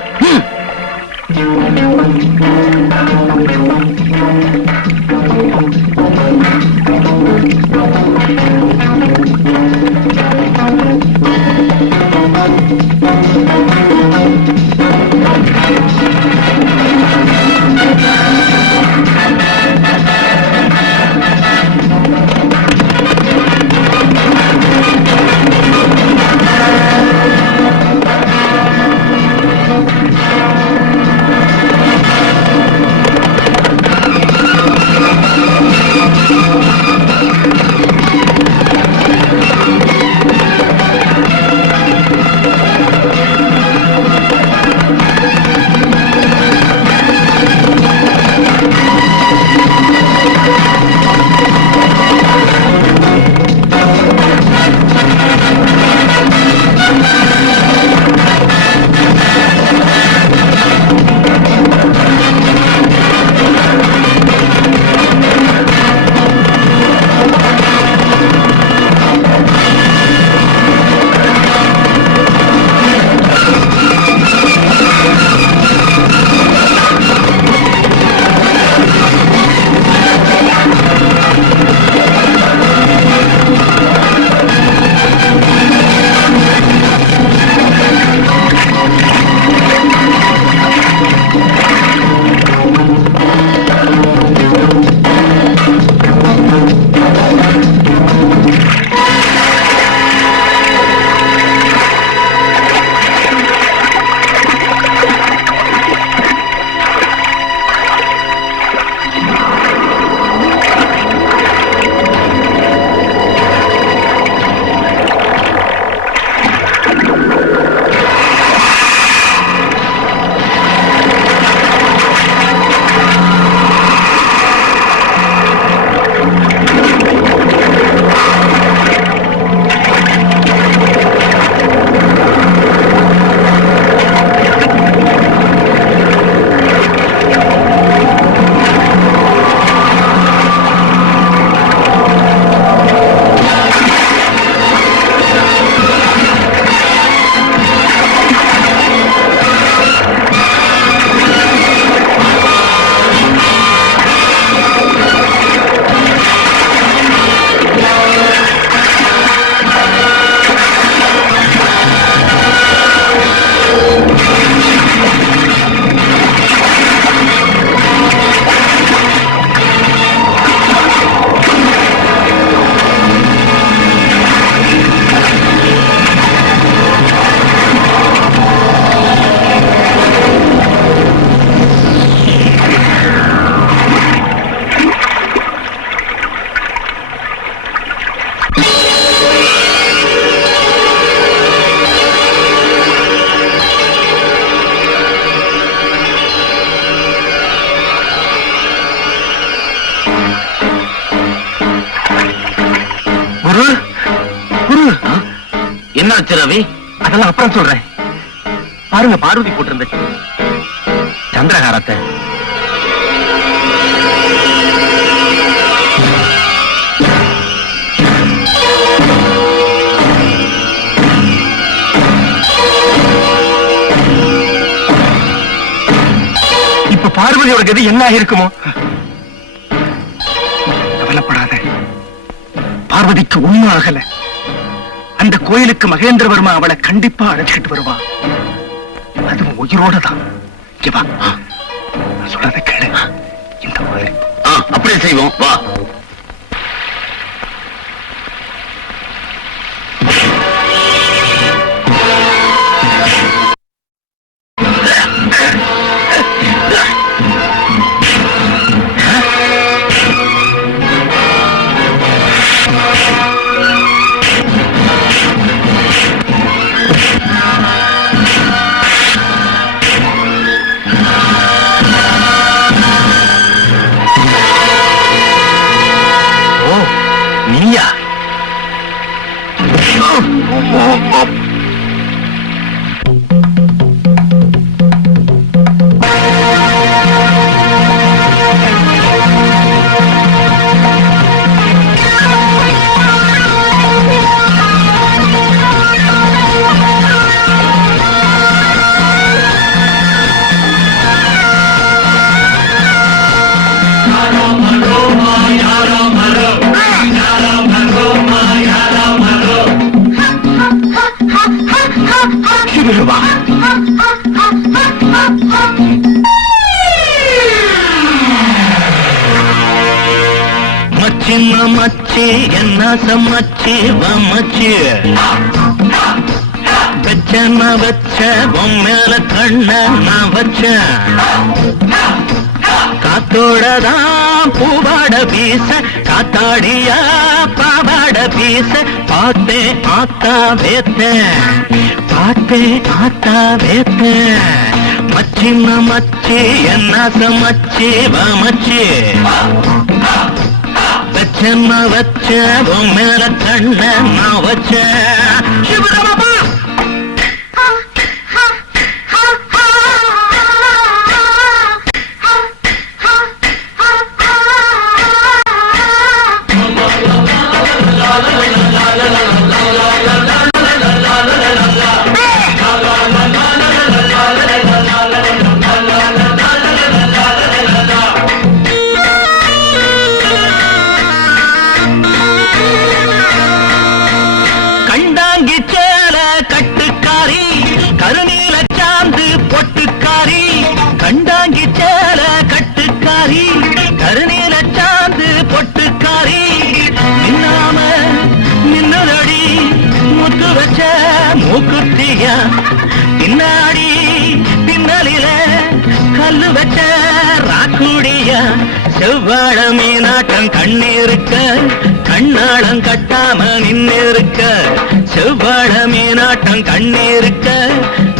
என்னாச்சு ரவி? அதெல்லாம் அப்புறம் சொல்றேன். பாருங்க, பார்வதி போட்டிருந்த சந்திரகாரத்தை. இப்ப பார்வதியோட கதி என்ன இருக்குமோ? கவலைப்படாத, பார்வதிக்கு ஒண்ணும் ஆகல. அந்த கோயிலுக்கு மகேந்திரவர்மா அவளை கண்டிப்பா அழைச்சிட்டு வருவான். அதுவும் உயிரோட தான். சொல்றத கேளு. இந்த கோயில் அப்படியே செய்வோம். வா. மச்சின்ன மச்சி என்ன சம்மச்சி வமச்சி வச்ச வச்ச உன் மேல கண்ண நான் வச்சேன் காத்தோடதான் பூவாட வீச காத்தாடியா பாவாட வீச பார்த்தேன் ஆத்தா வேத்தேன் பார்த்தேன் ஆத்தா வேத்தேன் மச்சின்ன மச்சி என்ன சமச்சி வமச்சி வச்ச வச்ச உன் மேல கண்ண நான் வச்சேன் சிவராமப்பா கண்டாங்கி சேல கட்டுக்காரி கருநீல சாந்து பொட்டுக்காரி நின்னாம நின்னதடி முத்து வச்ச மூக்குத்தியா பின்னாடி பின்னலில கல்லு வச்ச ராக்குடியா செவ்வாழ மீனாட்டம் கண்ணீருக்க கண்ணாளம் கட்டாம நின்னிருக்க செவ்வாழ மீனாட்டம் கண்ணீருக்க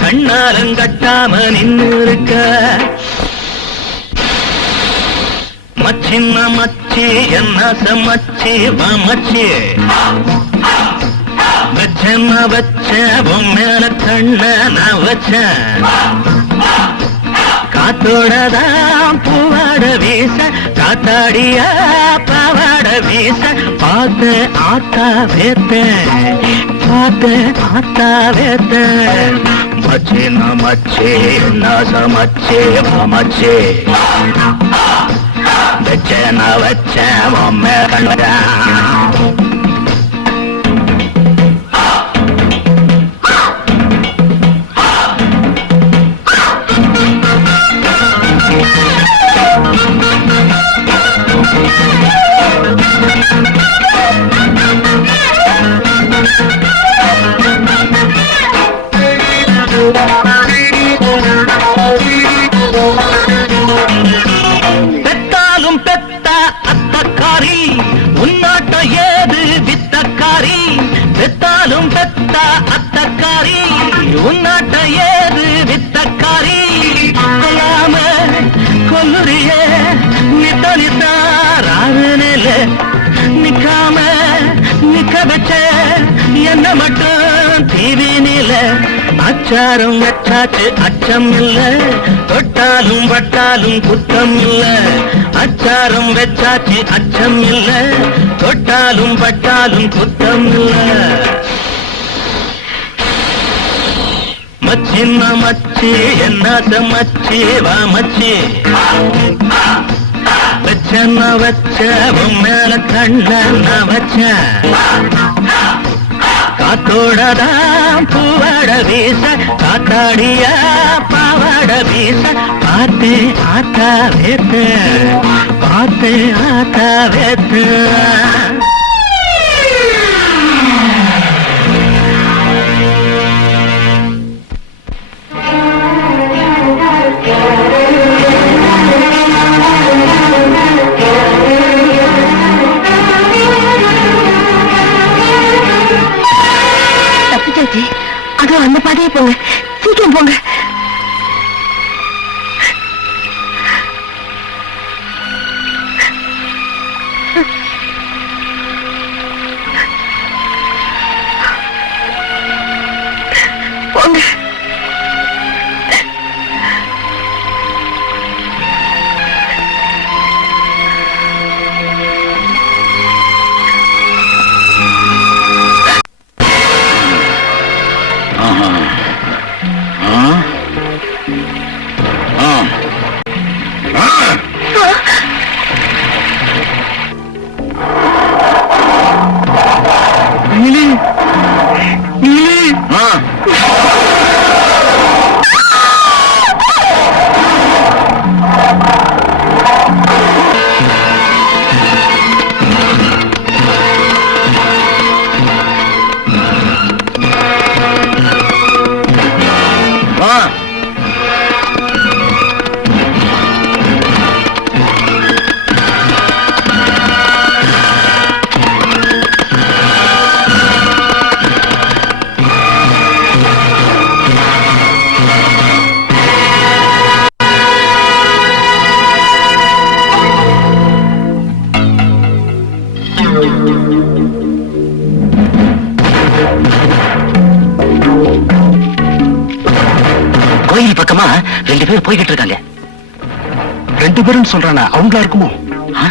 கண்ணாலம் கட்டாம நின்னிருக்க மச்சின்ன மச்சி என்ன சமச்சி வமச்சி வச்ச வச்ச உன் மேல கண்ண நான் வச்சேன் காத்தோடதான் பூவாட வீச காத்தாடியா பாவாட வீச பார்த்து ஆத்தா வேத்தேன் பார்த்து ஆத்தா வேத்தேன் மச்சின்ன மச்சி என்ன சமச்சி வமச்சி வச்ச வச்ச உன் மேல பெத்தாலும் பெத்த அத்தக்காரி உன்னாட்ட ஏது வித்தக்காரி பெத்தாலும் பெத்த அத்தக்காரி உன்னாட்ட ஏது வித்தக்காரி கொல்லாம கொல்லுறிய நித்தனித்தாராருல நிக்காம நிக்க வச்ச என்ன மட்டும் தீவினில அச்சாரம் வச்சாச்சு அச்சம் இல்ல தொட்டாலும் பட்டாலும் குத்தம் இல்ல அச்சாரம் வச்சாச்சு அச்சம் இல்ல தொட்டாலும் பட்டாலும் குத்தம் இல்ல மச்சின்ன மச்சி என்ன சமச்சி வமச்சி வச்ச வச்ச உன் மேல கண்ண நான் வச்சேன் காத்தோடதான் பூவாட வீச காத்தாடியா பாவாட வீச பார்த்து ஆத்தா வேத்து பார்த்து ஆத்தா வேத்து அதோ அந்த பாதையே போங்க, சீக்கிரம் போங்க. கோயில் பக்கமா 2 பேர் போய்கிட்டு இருக்காங்க. 2 பேரும் சொல்றானே, அவங்களா இருக்குமோ? ஆ?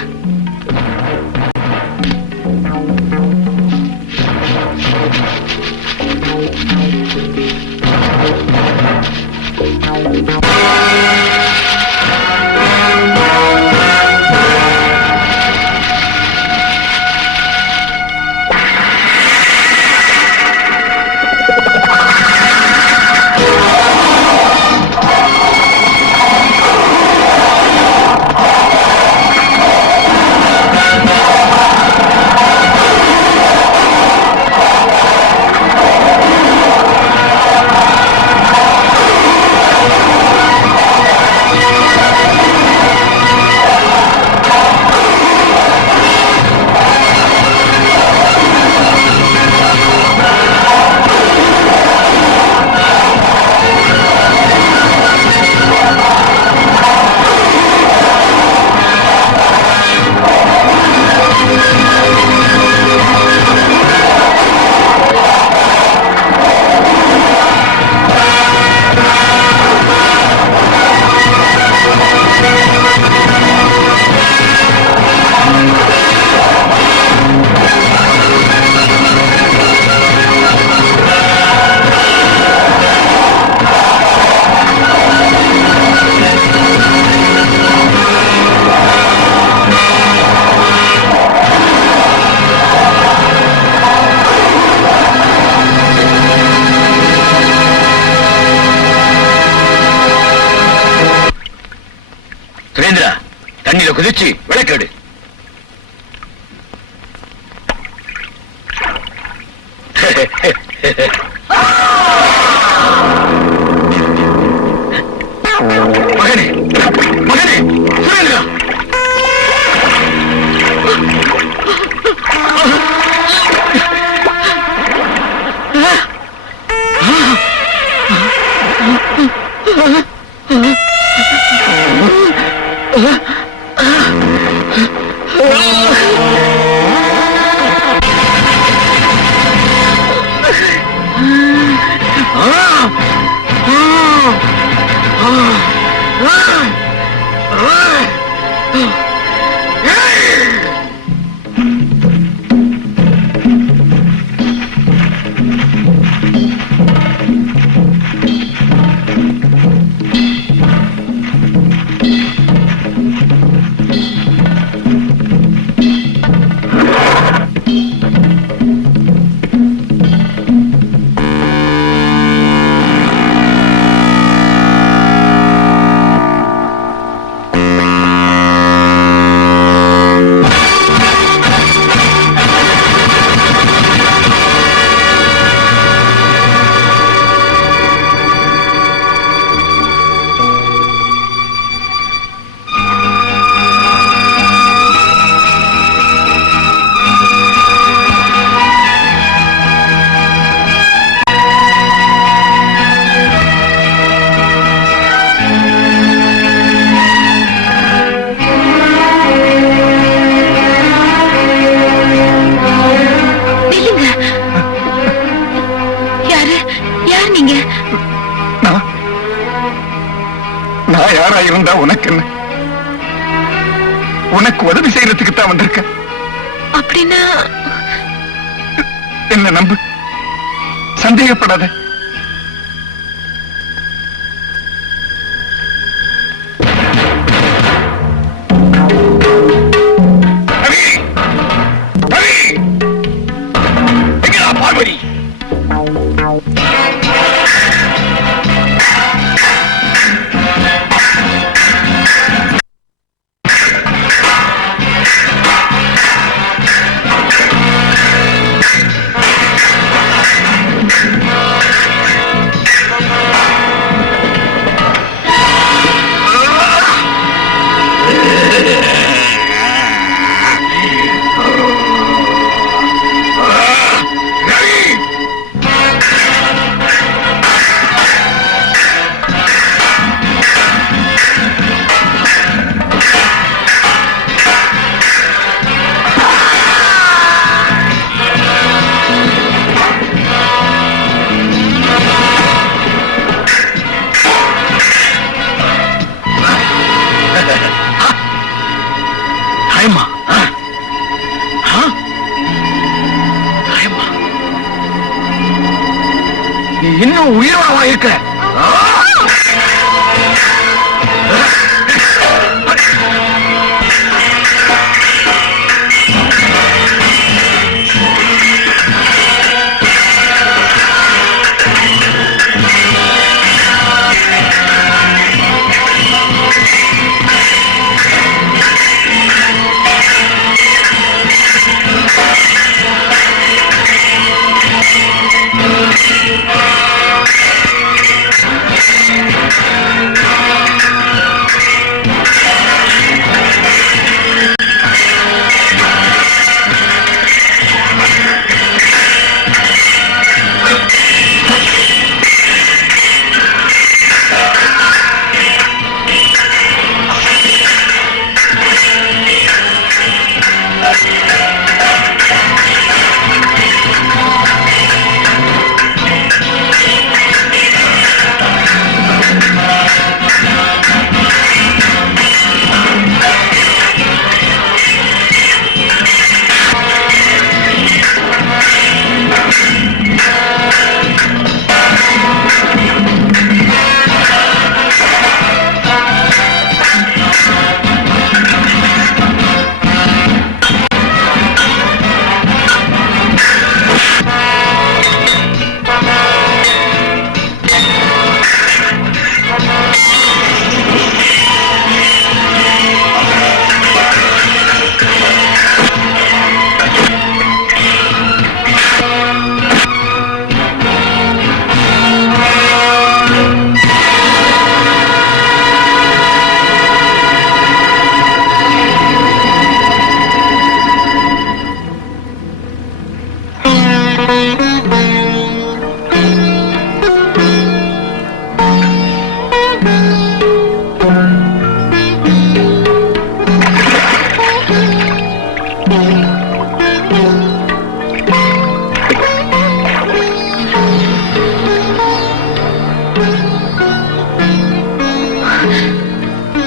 சுரேந்திரா, தண்ணியில குதிச்சு விளக்கெடு. மகனே, மகனே, சுரேந்திரா! நான் யாரா இருந்தா உனக்கு என்ன? உனக்கு உதவி செய்யறதுக்கு தான் வந்திருக்க. அப்படின்னா என்ன நம்பு, சந்தேகப்படாத. பார்வதி, நீ இன்னும் உயிரோடவா இருக்க?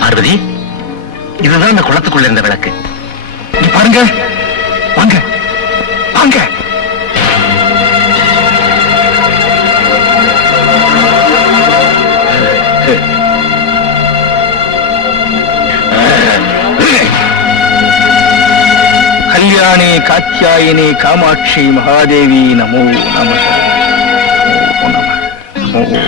பார்வதி, இதுதான் அந்த குளத்துக்குள்ள இருந்த விளக்கு. நீ பாருங்க, வாங்க வாங்க. கல்யாணி காத்யாயினி காமாட்சி மகாதேவி நமோ நமः. நமோ நமः. நமோ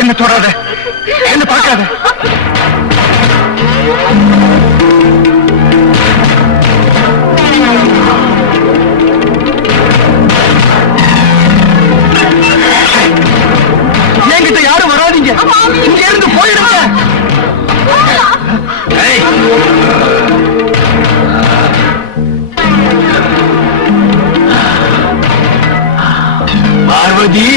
என்ன தொடாத, என்ன பார்க்காத. என்கிட்ட யாரும் வராதீங்க, இங்க இருந்து போயிடுங்க. பார்வதி,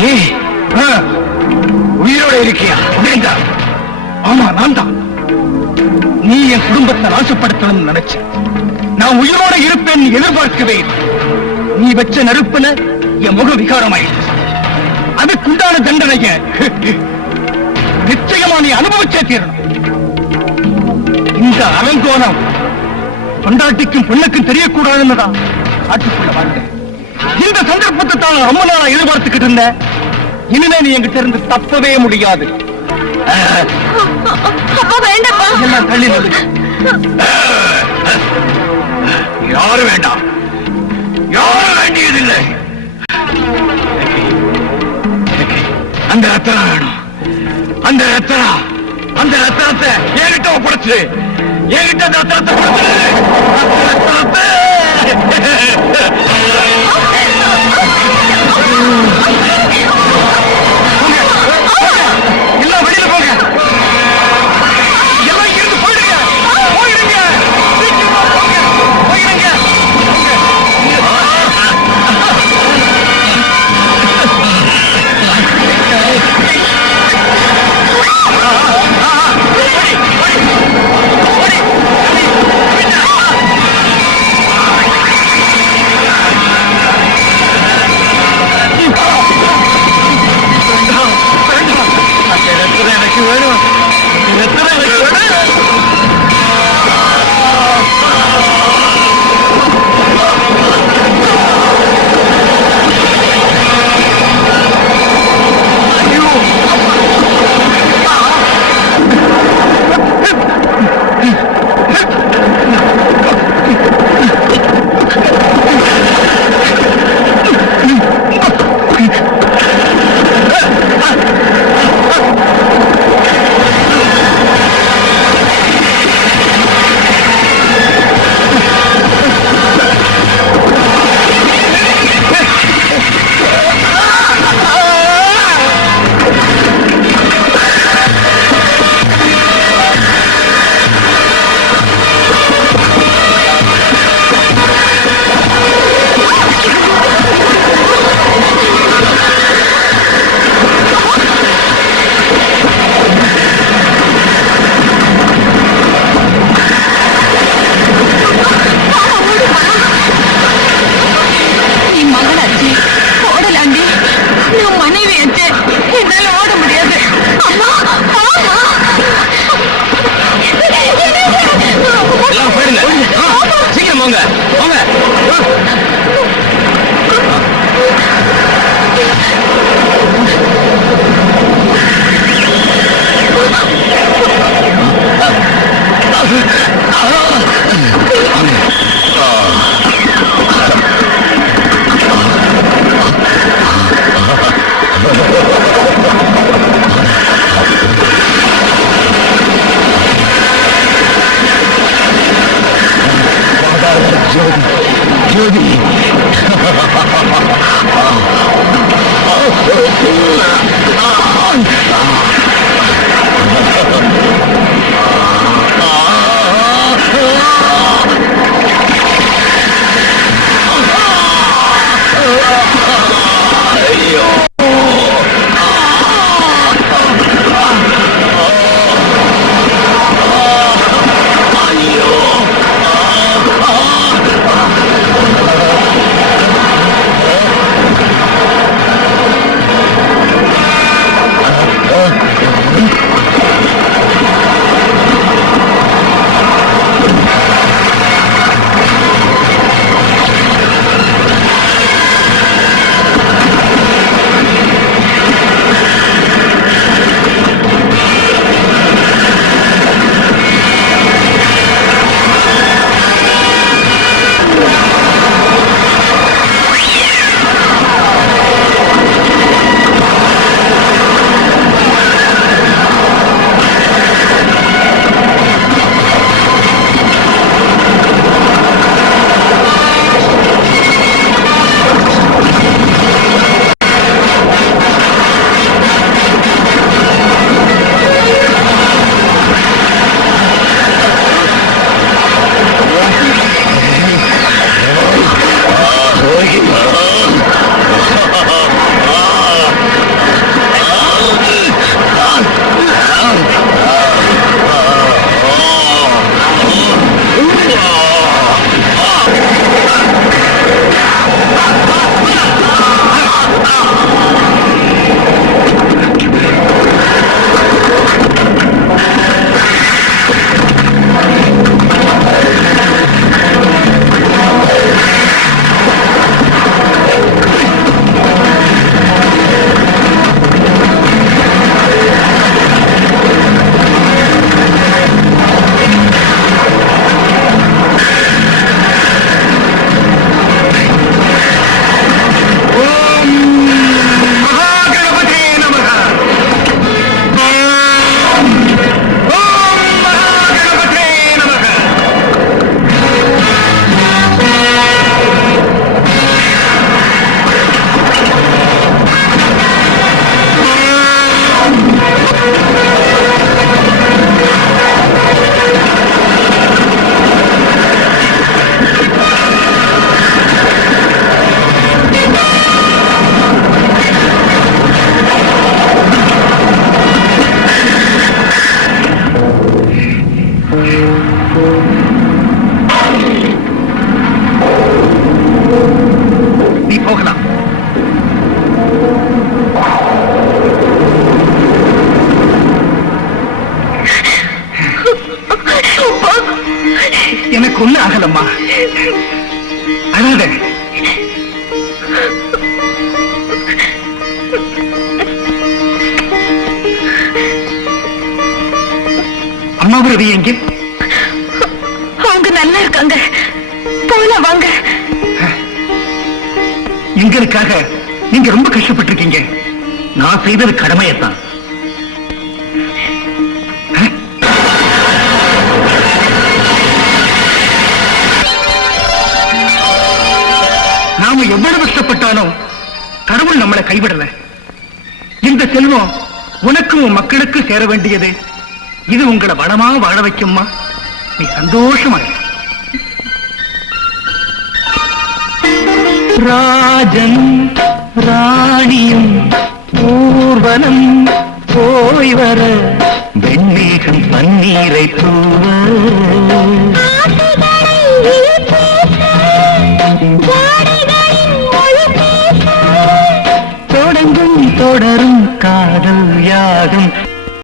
நீ உயிரோட இருக்கியா? ஆமா, நான் தான். நீ என் குடும்பத்தை நாசப்படுத்தணும்னு நினைச்ச. நான் உயிரோட இருப்பேன் எதிர்பார்க்கவே இல்லை. நீ வச்ச நெருப்புல என் முக விகாரமாயிடுச்சு. அதுக்குண்டான தண்டனைய நிச்சயமா நீ அனுபவிச்சே தீரணும். இந்த அலங்கோலம் பொண்டாட்டிக்கும் பெண்ணுக்கும் தெரியக்கூடாதுன்னுதான் ஆட்டுக்குள்ள வாழ்க்கை. இந்த சந்தர்ப்பத்தை தான் ரொம்ப நாளா எதிர்பார்த்துக்கிட்டு இருந்தேன். இனிமே நீ எங்கிட்ட இருந்து தப்பவே முடியாது. எல்லாம் தள்ளி நில்லு. யாரும் வேண்டாம், யாரும் வேண்டியதில்லை. அந்த ரத்தனம் வேணும். அந்த ரத்தனத்தை என்கிட்ட ஒப்படைச்சு, என்கிட்ட அந்த ரத்தனத்தை எல்லாம் வெளியில போங்க. எல்லாம் இருந்து போயிடுங்க, போயிடுங்க, சீக்கிரமா போங்க, போயிடுங்க. எனக்கு வேணும், எனக்கு வேணும். எனக்கு ஒண்ணு ஆகலம்மா. அழாத. அம்மாவும் ரவி எங்க? அவங்க நல்லா இருக்காங்க. போலாம் வாங்க. எங்களுக்காக நீங்க ரொம்ப கஷ்டப்பட்டிருக்கீங்க. நான் செய்தது கடமையத்தான். நாம எவ்வளவு கஷ்டப்பட்டாலும் கடவுள் நம்மளை கைவிடல. இந்த செல்வம் உனக்கும் உன் மக்களுக்கும் சேர வேண்டியது. இது உங்களை வளமா வாழ வைக்கும்மா. நீ சந்தோஷமா இரு. ராஜன் ராணியும் ஊர்வலம் போய் வர வெண்ணீகம் பன்னீரை தூவ தொடங்கும் தொடரும் காதல் யாகும்